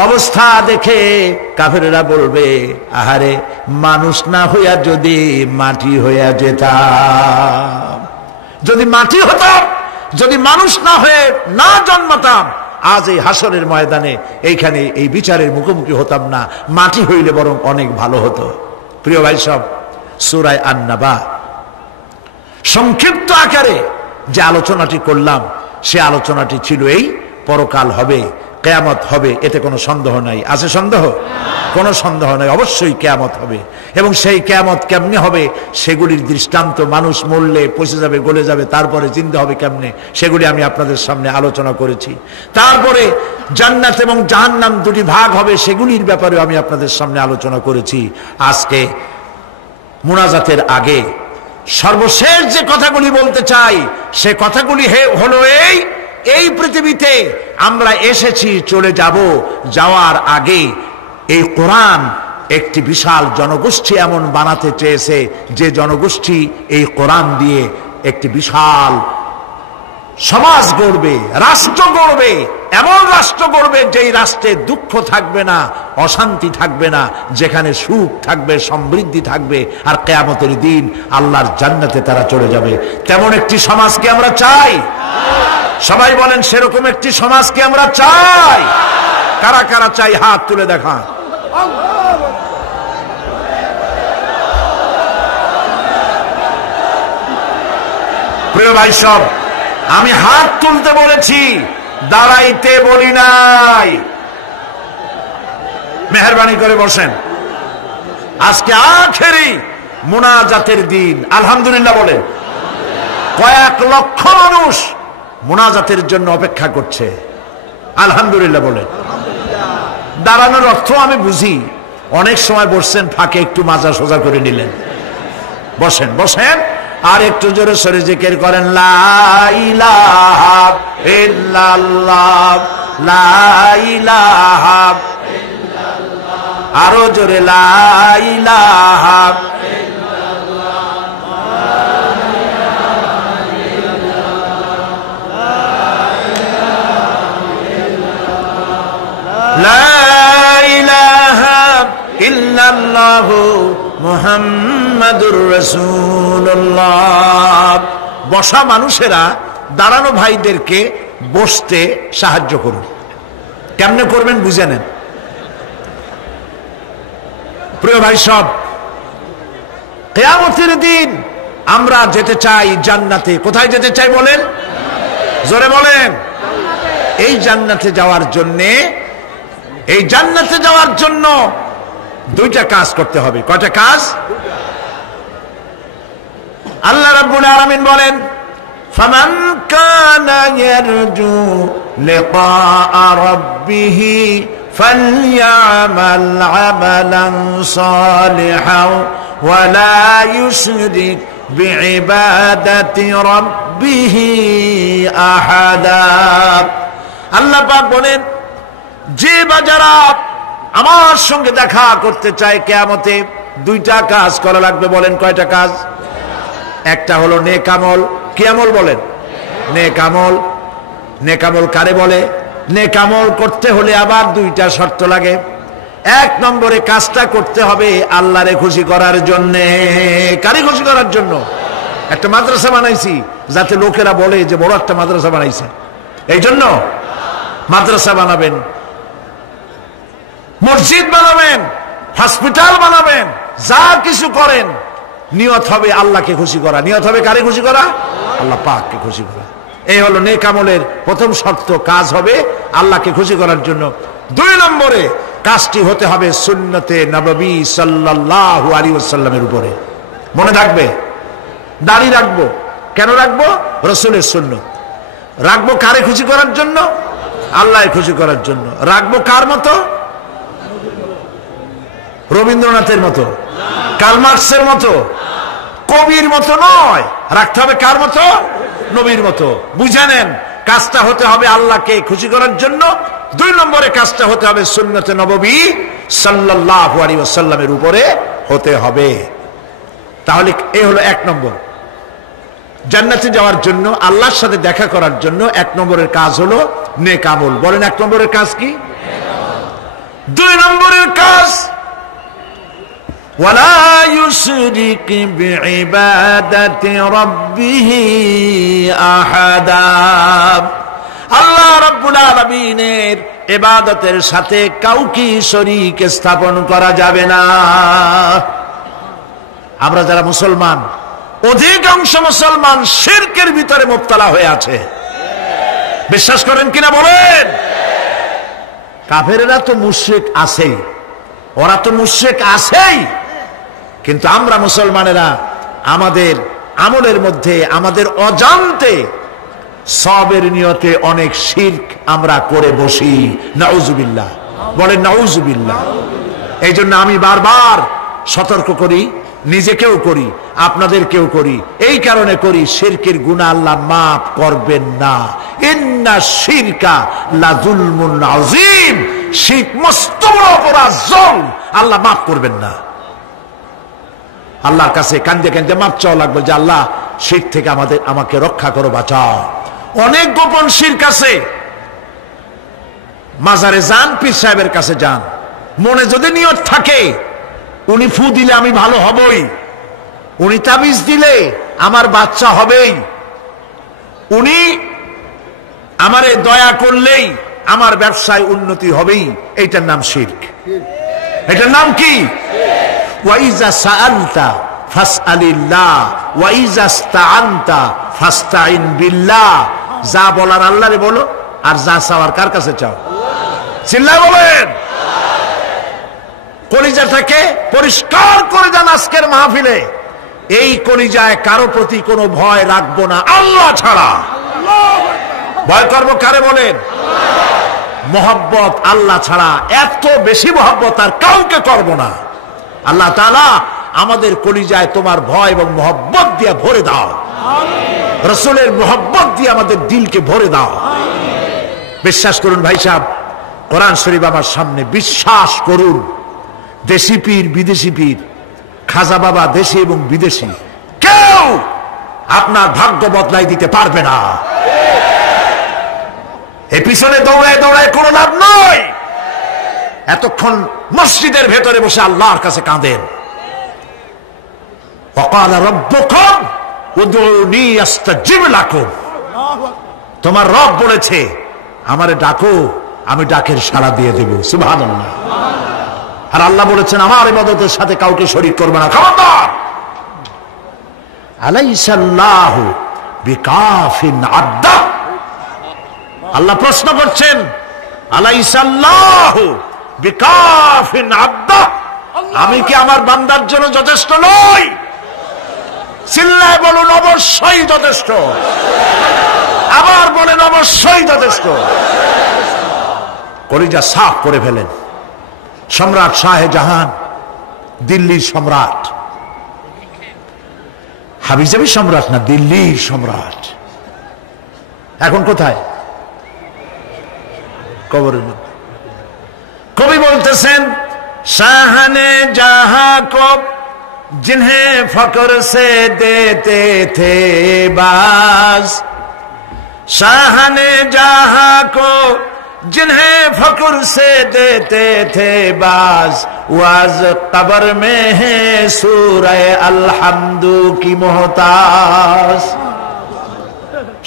অবস্থা দেখে কাফেররা বলবে, আহারে মানুষ না হইয়া যদি মাটি হইয়া যেতাম, যদি মাটি হতাম, যদি মানুষ না হয়ে না জন্মাতাম, আজ এই হাসরের ময়দানে এইখানে এই বিচারের মুখোমুখি হতাম না, মাটি হইলে বরং অনেক ভালো হতো। প্রিয় ভাই সব, সূরা আন-নাবা সংক্ষিপ্ত আকারে যে আলোচনাটি করলাম সে আলোচনাটি ছিল এই পরকাল হবে, কিয়ামত হবে, এতে কোনো সন্দেহ নাই। আছে সন্দেহ? কোনো সন্দেহ নাই, অবশ্যই কিয়ামত হবে। এবং সেই কিয়ামত কেমনে হবে সেগুলির দৃষ্টান্ত মানুষ মরলে পচে যাবে, গলে যাবে, তারপরে চিন্তা হবে কেমনে, সেগুলি আমি আপনাদের সামনে আলোচনা করেছি। তারপরে জান্নাত এবং জাহান্নাম দুটি ভাগ হবে, সেগুলির ব্যাপারেও আমি আপনাদের সামনে আলোচনা করেছি। আজকে মুনাজাতের আগে সর্বশেষ যে কথাগুলি বলতে চাই সে কথাগুলি হলো এই পৃথিবীতে আমরা এসেছি, চলে যাব, যাওয়ার আগে এই কোরআন একটি বিশাল জনগোষ্ঠী এমন বানাতে চেয়েছে যে জনগোষ্ঠী এই কোরআন দিয়ে একটি বিশাল সমাজ গড়বে, রাষ্ট্র গড়বে, এমন রাষ্ট্র গড়বে যেই রাষ্ট্রে দুঃখ থাকবে না, অশান্তি থাকবে না, যেখানে সুখ থাকবে, সমৃদ্ধি থাকবে, আর কিয়ামতের দিন আল্লাহর জান্নাতে তারা চলে যাবে। তেমন একটি সমাজকে আমরা চাই। সবাই বলেন সেরকম একটি সমাজকে আমরা চাই। কারা কারা চাই হাত তুলে দেখা। প্রিয় ভাই সব, আমি হাত তুলতে বলেছি, দাঁড়াইতে বলি নাই। মেহেরবানি করে বসেন। আজকে আখেরি মুনাজাতের দিন। আলহামদুলিল্লাহ বলেন। কয়েক লক্ষ মানুষ মুনাজাতের জন্য অপেক্ষা করছে। আলহামদুলিল্লাহ বলেন। দাঁড়ানোর অর্থ আমি বুঝি, অনেক সময় বসছেন, ফাঁকে একটু মাজা সোজা করে নিলেন। বসেন বসেন, আর একটু জোরে সরে জিকির করেন, লা ইলাহা ইল্লাল্লাহ, লা ইলাহা ইল্লাল্লাহ, আরো জোরে লা ইলাহা ইল্লাল্লাহু মুহাম্মাদুর রাসূলুল্লাহ। বসা মানুষেরা দাঁড়ানো ভাইদেরকে বসতে সাহায্য করুন। কেমনে করবেন বুঝে নেন। প্রিয় ভাই সব, কিয়ামতের দিন আমরা যেতে চাই জান্নাতে। কোথায় যেতে চাই বলেন? জোরে বলেন। এই জান্নাতে যাওয়ার জন্য দুইটা কাজ করতে হবে। কয়টা কাজ? আল্লাহ রাব্বুল আলামিন বলেন, ফামান কানা ইয়ারজু লিকাআ রাব্বিহি ফালইআমাল আমালান সালিহান ওয়া লা ইউশরিক বিইবাদাতি রাব্বিহি আহাদা। আল্লাহ পাক বলেন, যে বাজারা আমার সঙ্গে দেখা করতে চায় কিয়ামতে, দুইটা কাজ করা লাগবে। বলেন কয়টা কাজ? একটা হলো নেক আমল। কি আমল বলেন? নেক আমল। নেক আমল কারে বলে? নেক আমল করতে হলে আবার দুইটা শর্ত লাগে। এক নম্বরে কাজটা করতে হবে আল্লাহরে খুশি করার জন্য। কারে খুশি করার জন্য? একটা মাদ্রাসা বানাইছি যাতে লোকেরা বলে যে বড় একটা মাদ্রাসা বানাইছে, এই জন্য মাদ্রাসা বানাবেন, মসজিদ বানাবেন, হসপিটাল বানাবেন, যা কিছু করেন নিয়ত হবে আল্লাহকে খুশি করা। নিয়ত হবে কারে খুশি করা? আল্লাহ পাককে খুশি করা। এই হলো নেক আমলের প্রথম শর্ত। কাজ হবে আল্লাহকে খুশি করার জন্য। দুই নম্বরে কাজটি হতে হবে সুন্নতে নববী সাল্লাল্লাহু আলাইহি ওয়াসাল্লামের উপরে। মনে থাকবে, দাড়ি রাখবো। কেন রাখবো? রাসূলের সুন্নাত। রাখবো কারে খুশি করার জন্য? আল্লাহকে খুশি করার জন্য। রাখবো কার মতো? রবীন্দ্রনাথের মতো, কার্ল মার্কসের মতো, কবির মতো নয়। রাখতে হবে কার মতো? নবীর মতো। বুঝে নেন, কাজটা হতে হবে আল্লাহকে খুশি করার জন্য। দুই নম্বরে কাজটা হতে হবে সুন্নতে নববী সাল্লাল্লাহু আলাইহি ওয়াসাল্লামের উপরে হতে হবে। তাহলে এই হলো এক নম্বর। জান্নাতে যাওয়ার জন্য, আল্লাহর সাথে দেখা করার জন্য এক নম্বরের কাজ হলো নেক আমল। বলেন এক নম্বরের কাজ কি? দুই নম্বরের কাজ ওয়ালা ইউশরিক বিইবাদাতি রাব্বিহি আহাদা। আল্লাহ রাব্বুল আলামিনের ইবাদতের সাথে কাউকে শরীক স্থাপন করা যাবে না। আমরা যারা মুসলমান, অধিকাংশ মুসলমান শিরকের ভিতরে মুবতালা হয়ে আছে। বিশ্বাস করেন কিনা বলেন? কাফেরেরা তো মুশরিক আছেই, ওরা তো মুশরিক আছেই, কিন্তু আমরা মুসলমানেরা আমাদের আমলের মধ্যে আমাদের অজান্তে সবের নিয়তে অনেক শিরক আমরা করে বসি। নাউজুবিল্লাহ, বলেন নাউজুবিল্লাহ। এই জন্য আমি বারবার সতর্ক করি, নিজেকেও করি, আপনাদেরকেও করি। এই কারণে করি, শিরকের গুনাহ আল্লাহ মাফ করবেন না। ইন্না শিরকা লাযুলমুন আযীম, শিরক মস্ত বড় অপরাধ, জুলম, আল্লাহ মাফ করবেন না। আল্লাহর কাছে কান্দে কান্দে মাপ চাওয়া লাগবে যে আল্লাহ শিরক থেকে আমাকে রক্ষা করো, বাঁচাও। অনেক গোপন শিরক আছে। মাজারে যান, পীর সাহেবের কাছে যান, মনে যদি নিয়ত থাকে উনি ফু দিলে আমি ভালো হবই, উনি তাবিজ দিলে আমার বাচ্চা হবেই, উনি আমারে দয়া করলেই আমার ব্যবসায় উন্নতি হবেই, এইটার নাম শিরক। এটার নাম কি? ওয়াইজা সাআলতা ফাসআলিল্লাহ ওয়াইজা ইসতাআনতা ফাসতাইন বিল্লাহ। যা বলার আল্লাহরে বলো, আর যা চাওয়ার কার কাছে চাও? চিল্লায় বলেন। কলিজাটাকে পরিষ্কার করে যান আজকের মাহফিলে। এই কলিজায় কারো প্রতি কোনো ভয় রাখবো না আল্লাহ ছাড়া। ভয় করবো কারে বলেন? মহব্বত আল্লাহ ছাড়া, এত বেশি মহব্বত আর কাউকে করবো না। আল্লাহ তাআলা আমাদের কলিজায় তোমার ভয় এবং মহব্বত দিয়ে ভরে দাও, রাসূলের মহব্বত দিয়ে আমাদের দিলকে ভরে দাও। বিশ্বাস করুন ভাই সাহেব, কোরআন শরীফ আমার সামনে, বিশ্বাস করুন, দেশি পীর বিদেশি পীর, খাজা বাবা দেশি এবং বিদেশি, কেউ আপনার ভাগ্য বদলাই দিতে পারবে না। এ পিছনে দৌড়ায় দৌড়ায় কোনো লাভ নয়। এতক্ষণ মসজিদের ভেতরে বসে আল্লাহর কাছে কাঁদেন। ওয়াকালা রাব্বুকুম উদউনি আস্তাজিব লাকুম। তোমার রব বলেছে আমারে ডাকো, আমি ডাকের সাড়া দিয়ে দেব। সুবহানাল্লাহ। আর আল্লাহ বলেছেন আমার ইবাদতের সাথে কাউকে শরীক করবে না। খবরদার। আলাইসাল্লাহু বিকাফিন আবদা। আল্লাহ প্রশ্ন করছেন, আলাইসাল্লাহু বিকাফিন আবদা, আমি কি আমার বান্দার জন্য যথেষ্ট নই? চিল্লায় বলুন অবশ্যই যথেষ্ট। আবার বলেন অবশ্যই যথেষ্ট। কলিজা সাফ করে ফেলেন। সম্রাট শাহজাহান, দিল্লির সম্রাট, হাবিজাবি সম্রাট না, দিল্লির সম্রাট। এখন কোথায়? কবরের মধ্যে। কবি বলতেছেন, শাহনে জাহা কো जिन्हें फकर से देते थे बाज, शाहने जहां को जिन्हें फकर से देते थे बाज, वाज कब्र में है सूरह अलहम्दु की मोहताज।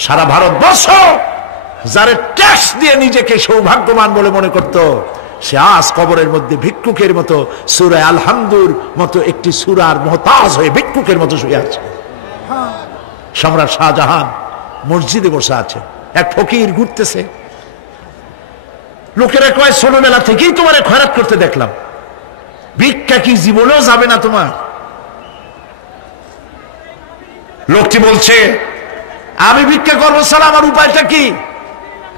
সারা ভারতবর্ষ যারা ট্যাক্স দিয়ে নিজেকে সৌভাগ্যবান বলে মনে করত, সে আজ কবরের মধ্যে ভিক্ষুকের মতো সূরা আলহামদুর মতো একটি সূরার মুহতাজ হয়ে ভিক্ষুকের মতো শুয়ে আছে। সম্রাট শাহজাহান মসজিদে বসে আছে, এক ফকির ঘুরতেছে। লোকেরা কয় ছোটবেলা থেকেই তোমার খয়রাত করতে দেখলাম, ভিক্ষা কি জীবনেও যাবে না তোমার? লোকটি বলছে, আমি ভিক্ষা করবো স্যার, আমার উপায়টা কি?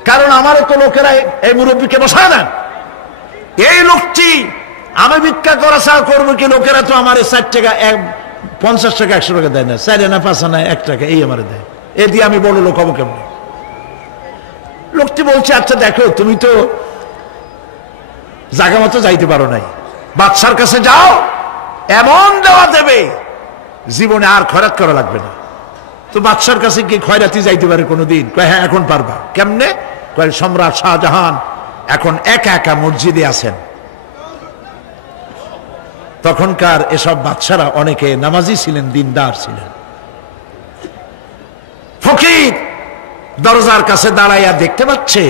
কারণ আমারও তো লোকেরা এই মুরব্বীকে বসায় না। এই লোকটি আমি ভিক্ষা করা ছাড়া করবো কি? লোকেরা তো আমার 60 টাকা 50 টাকা 100 টাকা দেয় না, 4 আনা 5 আনা 1 টাকা এই আমার দেয়। এ দিয়ে আমি বড় লোক হবো কেমন? লোকটি বলছে, আচ্ছা দেখো, তুমি তো জায়গা মতো যাইতে পারো নাই, বাদশার কাছে যাও, এমন দেওয়া দেবে জীবনে আর খয়রাত করা লাগবে না। তো বাদশার কাছে কি খয়রাতি যাইতে পারে কোনোদিন? কয় হ্যাঁ, এখন পারবা। কেমনে? কয় সম্রাট শাহজাহান এখন একা একা মসজিদে আছেন। তখনকার এসব বাদশারা অনেকে নামাজি ছিলেন, দিনদার ছিলেন। ফকির দরজার কাছে দাঁড়াইয়া দেখতে পাচ্ছে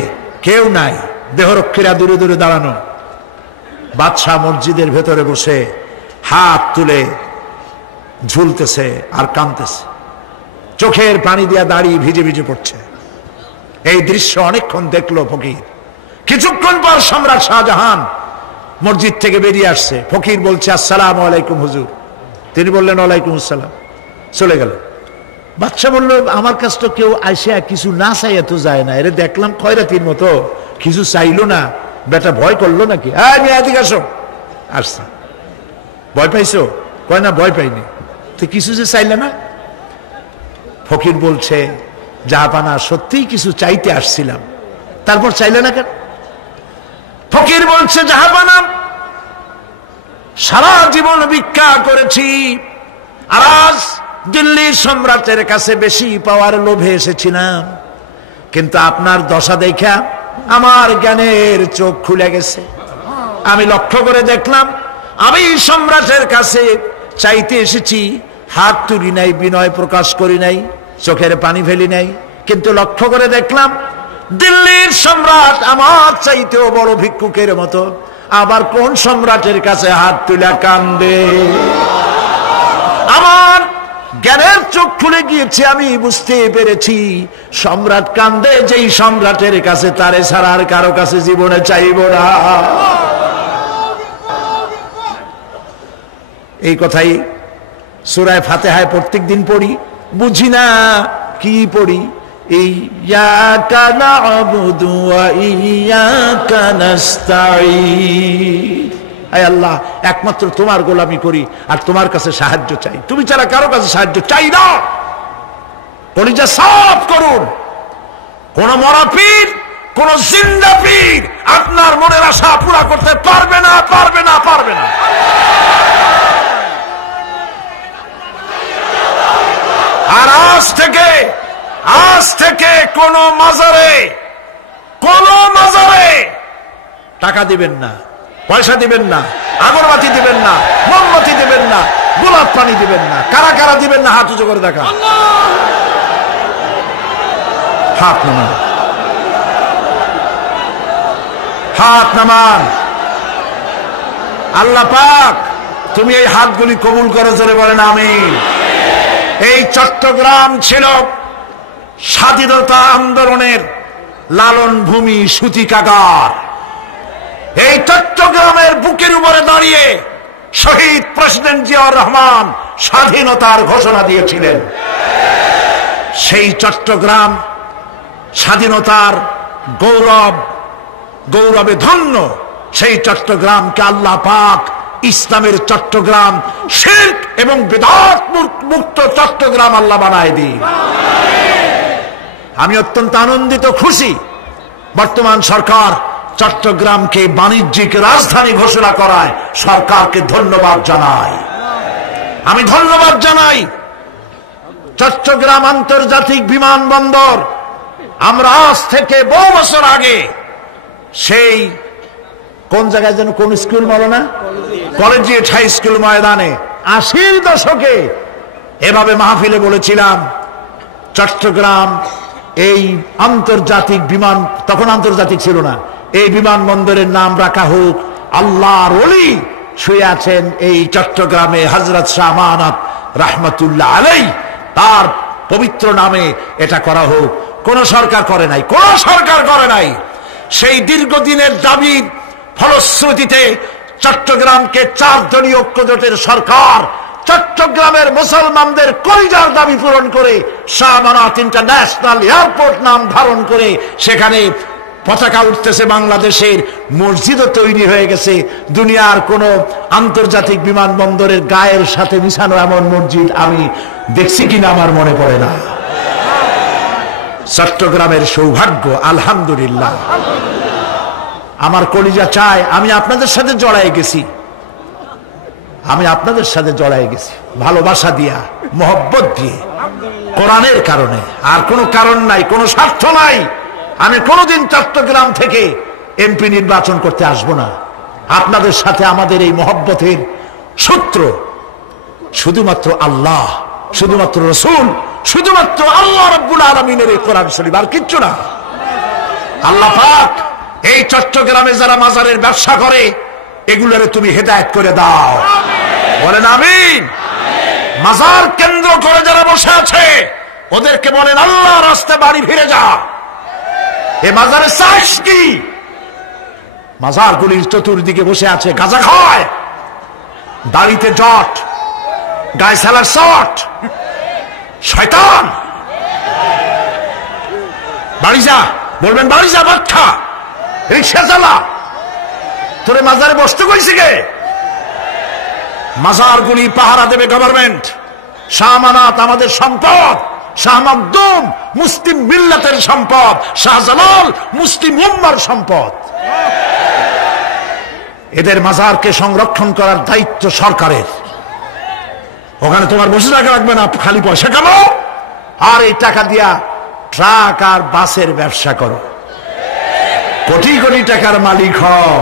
কেউ নাই, দেহরক্ষীরা দূরে দূরে দাঁড়ানো। বাদশাহ মসজিদের ভেতরে বসে হাত তুলে ঝুলতেছে আর কাঁদতেছে, চোখের পানি দিয়া দাঁড়িয়ে ভিজে ভিজে পড়ছে। এই দৃশ্য অনেকক্ষণ দেখলো ফকির। কিছুক্ষণ পর সম্রাট শাহজাহান মসজিদ থেকে বেরিয়ে আসছে। ফকির বলছে, আসসালামু আলাইকুম হুজুর। তিনি বললেন, ওয়ালাইকুম আসসালাম। চলে গেল। বাদশা বলল, আমার কাছে তো কেউ আইসা কিছু না চাইয়া তো যায় না, এরে দেখলাম খয়রাতির মতো কিছু চাইলো না, বেটা ভয় করলো নাকি? এদিকে আসো। আসছে। ভয় পাইছো? কয় না, ভয় পাইনি। তো কিছু যে চাইলে না? ফকির বলছে, জাহাপানা সত্যিই কিছু চাইতে আসছিলাম। তারপর চাইলে না কেন? ফকির বলছে, জাহাপানা সারা জীবন ভিক্ষা করেছি, আর আজ দিল্লির সম্রাটের কাছে বেশি পাওয়ার লোভে এসেছিলাম, কিন্তু আপনার দশা দেখা আমার জ্ঞানের চোখ খুলে গেছে। আমি লক্ষ্য করে দেখলাম, আমি সম্রাটের কাছে চাইতে এসেছি, হাত তুলি নাই, বিনয় প্রকাশ করি নাই, চোখের পানি ফেলি নাই, কিন্তু লক্ষ্য করে দেখলাম দিল্লির সম্রাট আমার চাইতেও বড় ভিক্ষুকের মতো। আবার কোন সম্রাটের কাছে হাত তুলে কান্দে? আমার জ্ঞানের চোখ খুলে গিয়েছে, আমি বুঝতে পেরেছি সম্রাট কান্দে যেই সম্রাটের কাছে, তারে ছাড়া আর কারো কাছে জীবনে চাইব না। এই কথাই সূরা ফাতিহায় প্রত্যেক দিন পড়ি, বুঝি না কি পড়ি। ইয়্যাকা না'বুদু ওয়া ইয়্যাকা নাস্তাঈন। আয় আল্লাহ, একমাত্র তোমার গোলামি করি আর তোমার কাছে সাহায্য চাই, তুমি ছাড়া কারো কাছে সাহায্য চাই না। কলিজা সাফ করুন। কোন মরা পীর, কোন জিন্দা পীর আপনার মনের আশা পুরা করতে পারবে না, পারবে না, পারবে না। আর আজ থেকে কোন মাজারে টাকা দিবেন না, পয়সা দিবেন না, আগরবাতি দিবেন না, মোমবাতি দিবেন না, গোলাপ পানি দিবেন না। কারা কারা দিবেন না হাত উঁচু করে দেখা। হাত নামান, হাত নামান। আল্লাহ পাক তুমি এই হাতগুলি কবুল করো, জোরে বলেন আমিন। এই চট্টগ্রাম ছিল স্বাধীনতা আন্দোলনের লালন ভূমি, সূতিকাগার। এই চট্টগ্রামের বুকের উপরে দাঁড়িয়ে শহীদ প্রেসিডেন্ট জিয়াউর রহমান স্বাধীনতার ঘোষণা দিয়েছিলেন। সেই চট্টগ্রাম স্বাধীনতার গৌরবে ধন্য। সেই চট্টগ্রামকে আল্লাহ পাক ইসলামের চট্টগ্রাম, শিরক এবং বিদআত মুক্ত চট্টগ্রাম আল্লাহ বানায় দিন। আমি অত্যন্ত আনন্দিত, খুশি বর্তমান সরকার চট্টগ্রামকে বাণিজ্যিক রাজধানী ঘোষণা করায় সরকারকে ধন্যবাদ জানাই। আমি ধন্যবাদ জানাই চট্টগ্রাম আন্তর্জাতিক বিমানবন্দর। আমরা আজ থেকে বহু বছর আগে সেই কোন জায়গায় যেন, কোন স্কুল বলো না, কলেজিয়েট হাই স্কুল ময়দানে 80-র দশকে এভাবে মাহফিলে বলেছিলাম, চট্টগ্রাম এই আন্তর্জাতিক বিমান, তখন আন্তর্জাতিক ছিল না, এই বিমানবন্দরের নাম রাখা হোক আল্লাহর ওলি শুয়ে আছেন এই চট্টগ্রামে হযরত শাহ আমানত রাহমাতুল্লাহ আলাইহি, তার পবিত্র নামে এটা করা হোক। কোন সরকার করে নাই, কোন সরকার করে নাই। সেই দীর্ঘদিনের দাবির ফলশ্রুতিতে চট্টগ্রামকে 4 দলীয় ঐক্যজোটের সরকার চট্টগ্রামের মুসলমানদের কলিজার দাবি পূরণ করে শাহ আমানত ইন্টারন্যাশনাল এয়ারপোর্ট নাম ধারণ করে সেখানে পতাকা উঠতেছে বাংলাদেশের। মসজিদও তৈরি হয়ে গেছে। দুনিয়ার কোন আন্তর্জাতিক বিমানবন্দরের গায়ের সাথে মিশানো এমন মসজিদ আমি দেখছি কিনা আমার মনে পড়ে না। চট্টগ্রামের সৌভাগ্য, আলহামদুলিল্লাহ। আমার কলিজা চায় আমি আপনাদের সাথে জড়ায় গেছি, আমি আপনাদের সাথে জড়ায় গেছি ভালোবাসা দিয়া, মোহব্বত দিয়ে, কোরআনের কারণে। আর কোনো কারণ নাই, কোনো স্বার্থ নাই। আমি কোনোদিন চট্টগ্রাম থেকে এমপি নির্বাচন করতে আসব না। আপনাদের সাথে আমাদের এই মোহব্বতের সূত্র শুধুমাত্র আল্লাহ, শুধুমাত্র রাসূল, শুধুমাত্র আল্লাহ রাব্বুল আলামিনের এই কোরআন শরীফ, আর কিচ্ছু না। আল্লাহ পাক এই চট্টগ্রামে যারা মাজারের ব্যবসা করে এগুলোরে তুমি হেদায়েত করে দাও, বলেন আমিন। মাজার কেন্দ্র করে যারা বসে আছে ওদেরকে বলেন আল্লাহর রাস্তায় বাড়ি ফিরে যা। এ মাজারে চাষ কি? মাজারগুলির চতুর্দিকে বসে আছে, গাঁজা খায়, দাড়িতে জট, গায়ে সালার শট, শয়তান। বাড়ি যা, বলবেন বাড়ি যা, বাচ্চা রিক্সা চালা, তোরে মাজারে বসতে কইছে কে? মাজারগুলি পাহারা দেবে গভর্নমেন্ট। শাহ আমানত আমাদের সম্পদ, শাহ মাকদুম মুসলিম মিল্লাতের সম্পদ, শাহজালাল মুসলিম উম্মার সম্পদ। এদের মাজারকে সংরক্ষণ করার দায়িত্ব সরকারের। ওখানে তোমার বসে থাকা লাগবে না, খালি পয়সা কামাও আর এই টাকা দিয়া ট্রাক আর বাসের ব্যবসা করো, কোটি কোটি টাকার মালিক হও।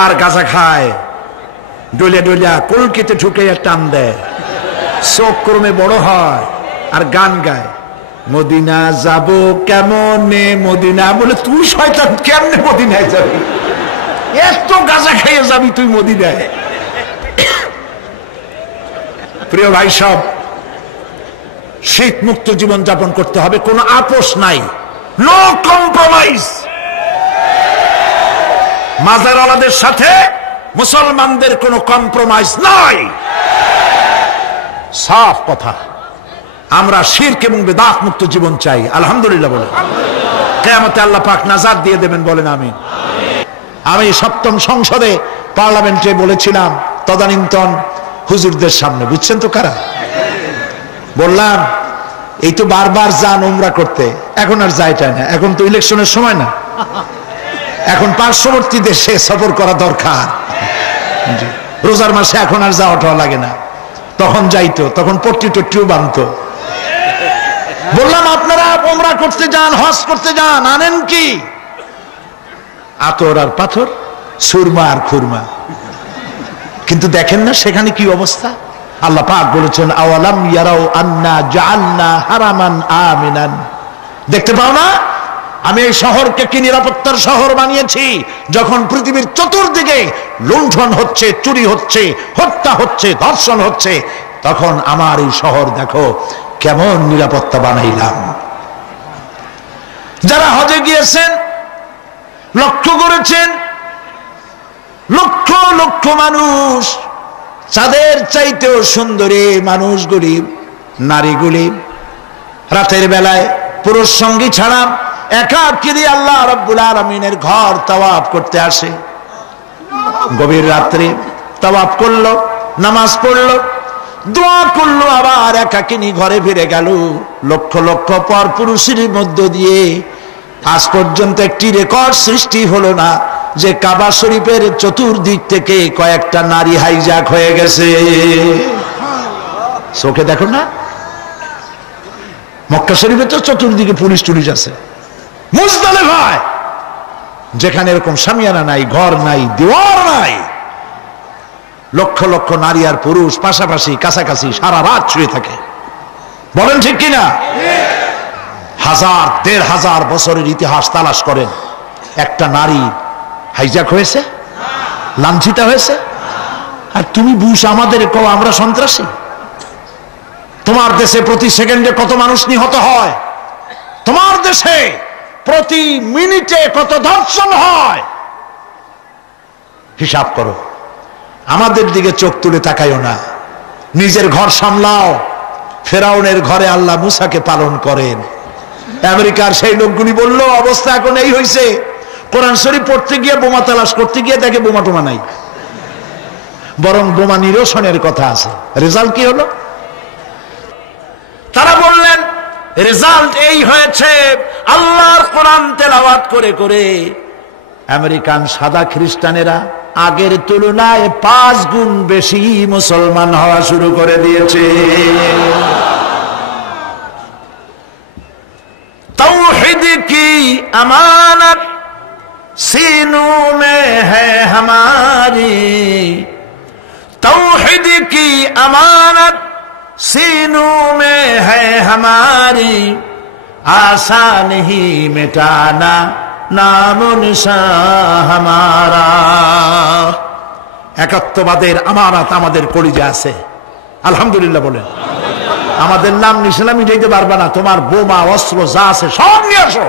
আর গাঁজা খায়, ডলিয়া ডলিয়া কলকিতে ঢুকে টান দেয়, চোখ ক্রমে বড় হয় আর গান গায়, মদিনা যাব কেমনে মদিনা। বলে তুই শয়তান, কেমনে মদিনায় যাবি? এত গাঁজা খাইয়ে যাবি তুই মদিনায়? প্রিয় ভাই সব, শীত মুক্ত জীবন যাপন করতে হবে, কোনো আপোষ নাই, নো কম্প্রোমাইজ। মাজারওয়ালাদের সাথে মুসলমানদের কোনো কম্প্রোমাইজ নাই, সাফ কথা। আমরা শিরক এবং বিদআত মুক্ত জীবন চাই। আলহামদুলিল্লাহ বলে কিয়ামতে আল্লাহ পাক নাজাত দিয়ে দেবেন, বলেন আমিন। আমি সপ্তম সংসদে পার্লামেন্টে বলেছিলাম তদানীন্তন হুজুরদের সামনে, বুঝছেন তো কারা? বললাম এই তো বারবার যান উমরা করতে, এখন আর যাইটা না, এখন তো ইলেকশনের সময় না, এখন পার্শ্ববর্তী দেশে সফর করা দরকার। রোজার মাসে এখন আর যাওয়াটাও লাগে না, তখন যাইতো, তখন পট্টি টট্টিও বানতো। বললাম আপনারা উমরা করতে যান, হজ করতে যান, আনেন কি? আতর আর পাথর, সুরমা আর খুরমা। কিন্তু দেখেন না সেখানে কি অবস্থা। আল্লাহ পাক বলেছেন আওয়ালাম ইয়ারাও আন্না জাআলনা হারামান আমিনান, দেখতে পাও না আমি এই শহরকে কি নিরাপত্তার শহর বানিয়েছি? যখন পৃথিবীর চতুর্দিকে লুণ্ঠন হচ্ছে, চুরি হচ্ছে, হত্যা হচ্ছে, ধর্ষণ হচ্ছে, তখন আমার এই শহর দেখো কেমন নিরাপত্তা বানাইলাম। যারা হজে গিয়েছেন লক্ষ্য করেছেন, লক্ষ লক্ষ মানুষ, চাঁদের চাইতেও সুন্দরী মানুষগুলি, নারীগুলি রাতের বেলায় পুরুষ সঙ্গী ছাড়া একাকিনী আল্লাহ রাব্বুল আলামিনের ঘর তাওয়াফ করতে আসে। গভীর রাত্রে তাওয়াফ করলো, নামাজ পড়লো, দোয়া করলো, আবার একাকিনী ঘরে ফিরে গেল। লক্ষ লক্ষ পর পুরুষের মধ্য দিয়ে আজ পর্যন্ত একটি রেকর্ড সৃষ্টি হলো না যে কাবা শরীফের চতুর্দিক থেকে কয়েকটা নারী হাইজ্যাক হয়ে গেছে। চোখে দেখো না, মক্কা শরীফে তো চতুর্দিকে পুলিশ টুলিশ আছে, মুজদালিফায় যেখানে এরকম শামিয়ানা নাই, ঘর নাই, দেওয়ার নাই, লক্ষ লক্ষ নারী আর পুরুষ পাশাপাশি কাছাকাছি সারা রাত শুয়ে থাকে। বলেন ঠিক কিনা? হাজার দেড় হাজার বছরের ইতিহাস তালাশ করেন, একটা নারী হাইজ্যাক হয়েছে, লাঞ্ছিত হয়েছে? আর তুমি বুশ আমাদের কও আমরা সন্ত্রাসী? তোমার দেশে প্রতি সেকেন্ডে কত মানুষ নিহত হয়? তোমার দেশে প্রতি মিনিটে কত ধর্ষণ হয়? হিসাব করো। আমাদের দিকে চোখ তুলে তাকাইও না, নিজের ঘর সামলাও। ফেরাউনের ঘরে আল্লাহ মুসাকে পালন করেন। আমেরিকার সেই লোকগুলি বলল অবস্থা এখন এই হয়েছে, কোরআন শরীফ পড়তে গিয়ে বোমা তালাশ করতে গিয়ে দেখে বোমা টোমা নাই, বরং বোমা নিরসনের কথা আছে। রেজাল্ট কি হলো? তারা বললেন রেজাল্ট এই হয়েছে, আল্লাহর কোরআন তেলাওয়াত করে করে আমেরিকান সাদা খ্রিস্টানেরা আগের তুলনায় 5 গুণ বেশি মুসলমান হওয়া শুরু করে দিয়েছে। तौहीद की अमानत सीनों में है हमारी, तौहीद की अमानत सीनों में है हमारी, आसान ही मिटाना नामो निशान हमारा। একাত্মবাদের আমানত আমাদের কলিজা আছে, আলহামদুলিল্লাহ বলেন। আমাদের নাম নিশানা মিটাইতে পারবে না, তোমার বোমা অস্ত্র যা আছে সব নিয়ে আসো।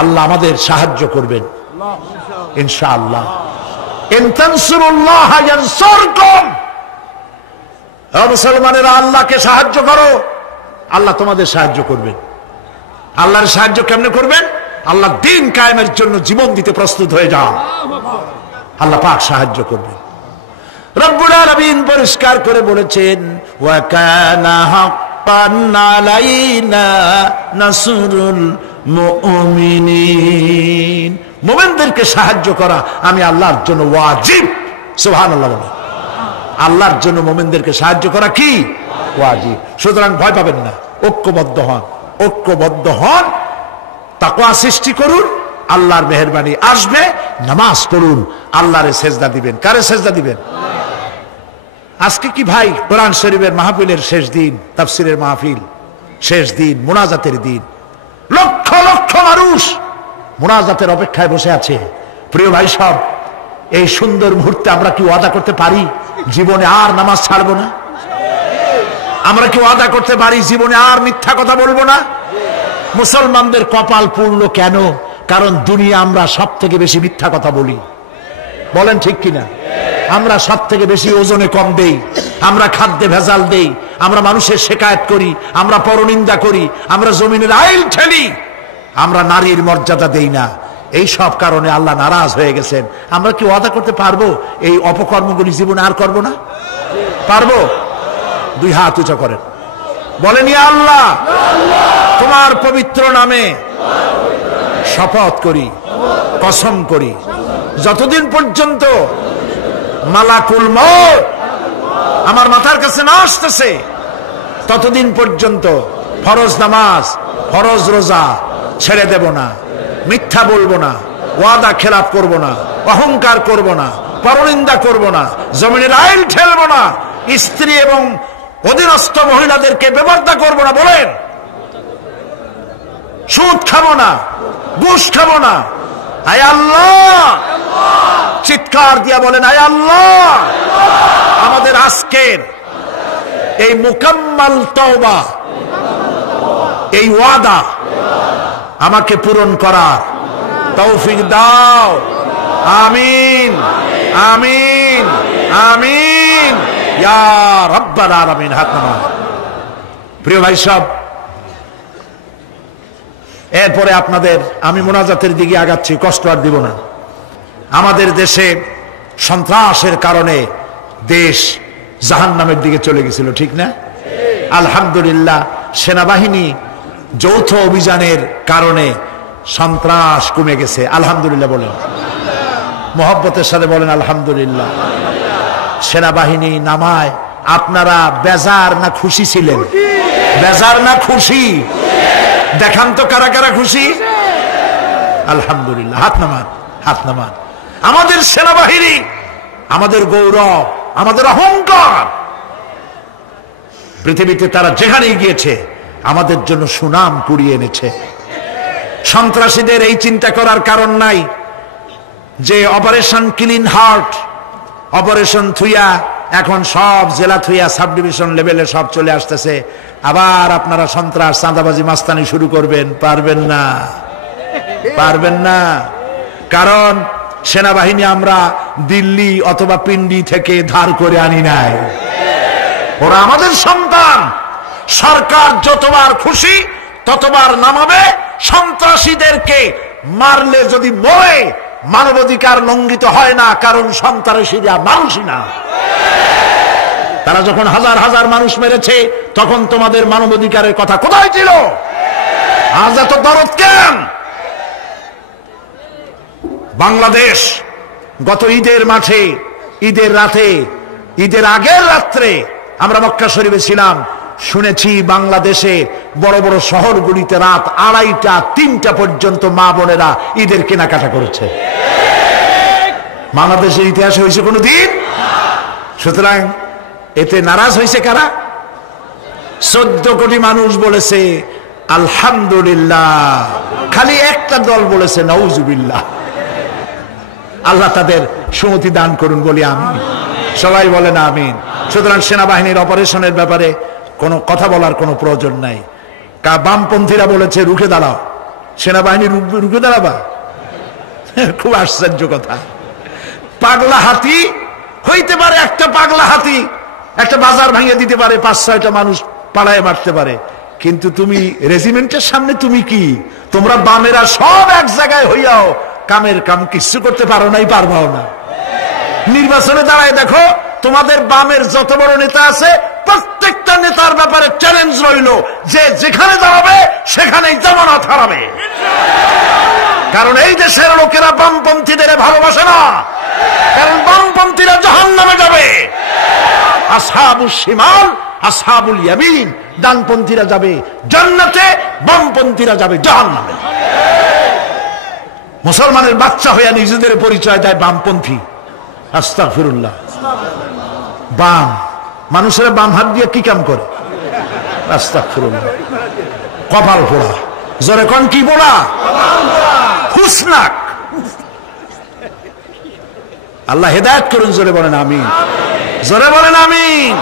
আল্লাহ আমাদের সাহায্য করবেন ইনশাআল্লাহ। ইন তানসুরুল্লাহ ইয়ানসুরকুম, হে মুসলমানেরা আল্লাহকে সাহায্য করো, আল্লাহ তোমাদের সাহায্য করবেন। আল্লাহর সাহায্য কেমনে করবেন? আল্লাহ দ্বীন কায়েমের জন্য জীবন দিতে প্রস্তুত হয়ে যাও, আল্লাহ পাক সাহায্য করবেন। রব্বুল আলামিন পরিষ্কার করে বলেছেন, ওয়া কানা হাক্কান আলাইনা নাসরুল মুমিনিন, মুমিনদেরকে সাহায্য করা আমি আল্লাহর জন্য ওয়াজিব। সুবহানাল্লাহ বলেন। আল্লাহর জন্য মুমিনদেরকে সাহায্য করা কি? ওয়াজিব। সুতরাং ভয় পাবেন না, ঐক্যবদ্ধ হন, ঐক্যবদ্ধ হন, তাকওয়া সৃষ্টি করুন, আল্লাহর মেহেরবানি আসবে। নামাজ পড়ুন, আল্লাহরে সেজদা দিবেন। কারে সেজদা দিবেন? আজকে কি ভাই কোরআন শরীফের মাহফিলের শেষ দিন, তাফসীরের মাহফিল শেষ দিন, মুনাজাতের দিন, লক্ষ লক্ষ মানুষ মুনাজাতের অপেক্ষায় বসে আছে। প্রিয় ভাই সব, এই সুন্দর মুহূর্তে আমরা কি ওয়াদা করতে পারি জীবনে আর নামাজ ছাড়বো না? আমরা কি ওয়াদা করতে পারি জীবনে আর মিথ্যা কথা বলবো না? মুসলমানদের কপাল পূর্ণ কেন? কারণ দুনিয়া আমরা সব থেকে বেশি মিথ্যা কথা বলি। বলেন ঠিক কিনা? আমরা সব থেকে বেশি ওজনে কম দেই, আমরা খাদ্যে ভেজাল দেই, আমরা মানুষের শেকায়েত করি, আমরা পরনিন্দা করি, আমরা জমিনের আইল ঠেলি, আমরা নারীর মর্যাদা দেই না। এই সব কারণে আল্লাহ নারাজ হয়ে গেছেন। আমরা কি ওয়াদা করতে পারবো এই অপকর্মগুলি জীবনে আর করব না? পারবো? দুই হাত উঁচা করেন, বলেন, ইয়া আল্লাহ, তোমার পবিত্র নামে শপথ করি, কসম করি, যতদিন পর্যন্ত মালাকুল মউত আমার মাথার কাছে না আসতেছে ততদিন পর্যন্ত ফরজ নামাজ, ফরজ রোজা ছেড়ে দেব না, মিথ্যা বলবো না, ওয়াদা খেলাপ করব না, অহংকার করব না, পরনিন্দা করব না, জমিনের আইল ঠেলবো না, স্ত্রী এবং অধীনস্থ মহিলাদেরকে বেপরদা করব না। বলেন, সুদ খাবো না, ঘুষ খাবো না। আয় আল্লাহ, চিৎকার দিয়া বলেন, আয় আল্লাহ, আমাদের আজকের এই মুকাম্মাল তওবা, এই ওয়াদা আমাকে পূরণ করার তৌফিক দাও। আমিন, আমিন, আমিন ইয়া রাব্বাল আলামিন। হাত নামান। প্রিয় ভাই সব, এরপরে আপনাদের আমি মুনাজাতের দিকে আগাচ্ছি, কষ্ট আর দিব না। আমাদের দেশে সন্ত্রাসের কারণে দেশ জাহান্নামের দিকে চলে গেছিল, ঠিক না? আলহামদুলিল্লাহ, সেনাবাহিনী যৌথ অভিযানের কারণে সন্ত্রাস কমে গেছে। আলহামদুলিল্লাহ বলেন, মোহব্বতের সাথে বলেন আলহামদুলিল্লাহ। সেনাবাহিনী নামায় আপনারা বেজার না খুশি ছিলেন? বেজার না খুশি? দেখান তো কারা কারা খুশি। আলহামদুলিল্লাহ, হাত নামান, হাত নামান। আমাদের সেনাবাহিনী আমাদের গৌরব, আমাদের অহংকার। পৃথিবীতে তারা যেখানেই গিয়েছে আমাদের জন্য সুনাম কুড়িয়ে এনেছে। সন্ত্রাসীদের এই চিন্তা করার কারণ নাই যে অপারেশন ক্লিন হার্ট, অপারেশন থুইয়া এখন সব জেলা থুইয়া সাব ডিভিশন লেভেলে সব চলে আসতেছে। আবার আপনারা সন্ত্রাস, চাঁদাবাজি, মাস্তানি শুরু করবেন? পারবেন না, পারবেন না। কারণ সেনাবাহিনী আমরা দিল্লি অথবা পিন্ডি থেকে ধার করে আনি নাই, ওরা আমাদের সন্তান। সরকার যতবার খুশি ততবার নামাবে। সন্ত্রাসীদেরকে মারলে যদি মরে মানবাধিকার লঙ্ঘিত হয় না, কারণ সন্ত্রাসীরা মানুষই না। তারা যখন হাজার হাজার মানুষ মেরেছে তখন তোমাদের মানবাধিকারের কথা কোথায় ছিল? আজ এত দরদ কেন? বাংলাদেশ গত ঈদের মাঠে, ঈদের রাতে, ঈদের আগের রাত্রে আমরা মক্কা শরীফে ছিলাম। শুনেছি বাংলাদেশে বড় বড় শহরগুলিতে রাত 2:30, 3টা পর্যন্ত মা বোনেরা ঈদের কেনাকাটা করেছে। বাংলাদেশের ইতিহাসে হয়েছে কোনো দিন? সুতরাং এতে নারাজ হয়েছে কারা? 14 কোটি মানুষ বলেছে আলহামদুলিল্লাহ, খালি একটা দল বলেছে নাউজুবিল্লাহ। আল্লাহ তাদের সুমতি দান করুন বলি আমিন। সবাই বলেন আমিন। সুতরাং সেনাবাহিনীর অপারেশনের ব্যাপারে কোনো কথা বলার কোনো প্রয়োজন নাই। বামপন্থীরা বলেছে রুখে দাঁড়াও, সেনাবাহিনী রুখে দাঁড়াবা? খুব আশ্চর্য কথা। পাগলা হাতি হইতে পারে, একটা পাগলা হাতি একটা বাজার ভাঙিয়ে দিতে পারে, 5-6টা মানুষ পাড়ায় মারতে পারে, কিন্তু তুমি রেজিমেন্টের সামনে তুমি কি? তোমরা বামেরা সব এক জায়গায় হইয়াও কামের কাম কিছু করতে পারো নাই, পারবাও না। নির্বাচনে দাঁড়ায় দেখো, তোমাদের বামের যত বড় নেতা আছে প্রত্যেকটা নেতার ব্যাপারে চ্যালেঞ্জ রইল যে যেখানে দাঁড়াবে সেখানেই জামানত হারাবে। কারণ এই দেশের লোকেরা বামপন্থীদের ভালোবাসে না, কারণ বামপন্থীরা জাহান্নামে যাবে। আসহাবুশ শিমাল আসহাবুল ইয়ামিন, ডানপন্থীরা যাবে জান্নাতে, বামপন্থীরা যাবে জাহান্নামে। মুসলমানের বাচ্চা হইয়া নিজেদের পরিচয় দেয় বামপন্থী। আস্তাগফিরুল্লাহ। বাম মানুষেরা বাম হাত দিয়ে কি কাম করে? আস্তাগফিরুল্লাহ। কপাল পোড়া, জোরে কোন কি পোড়া? হুসনাক। আল্লাহ হেদায়েত করুন, জোরে বলেন আমিন, জোরে বলেন আমিন।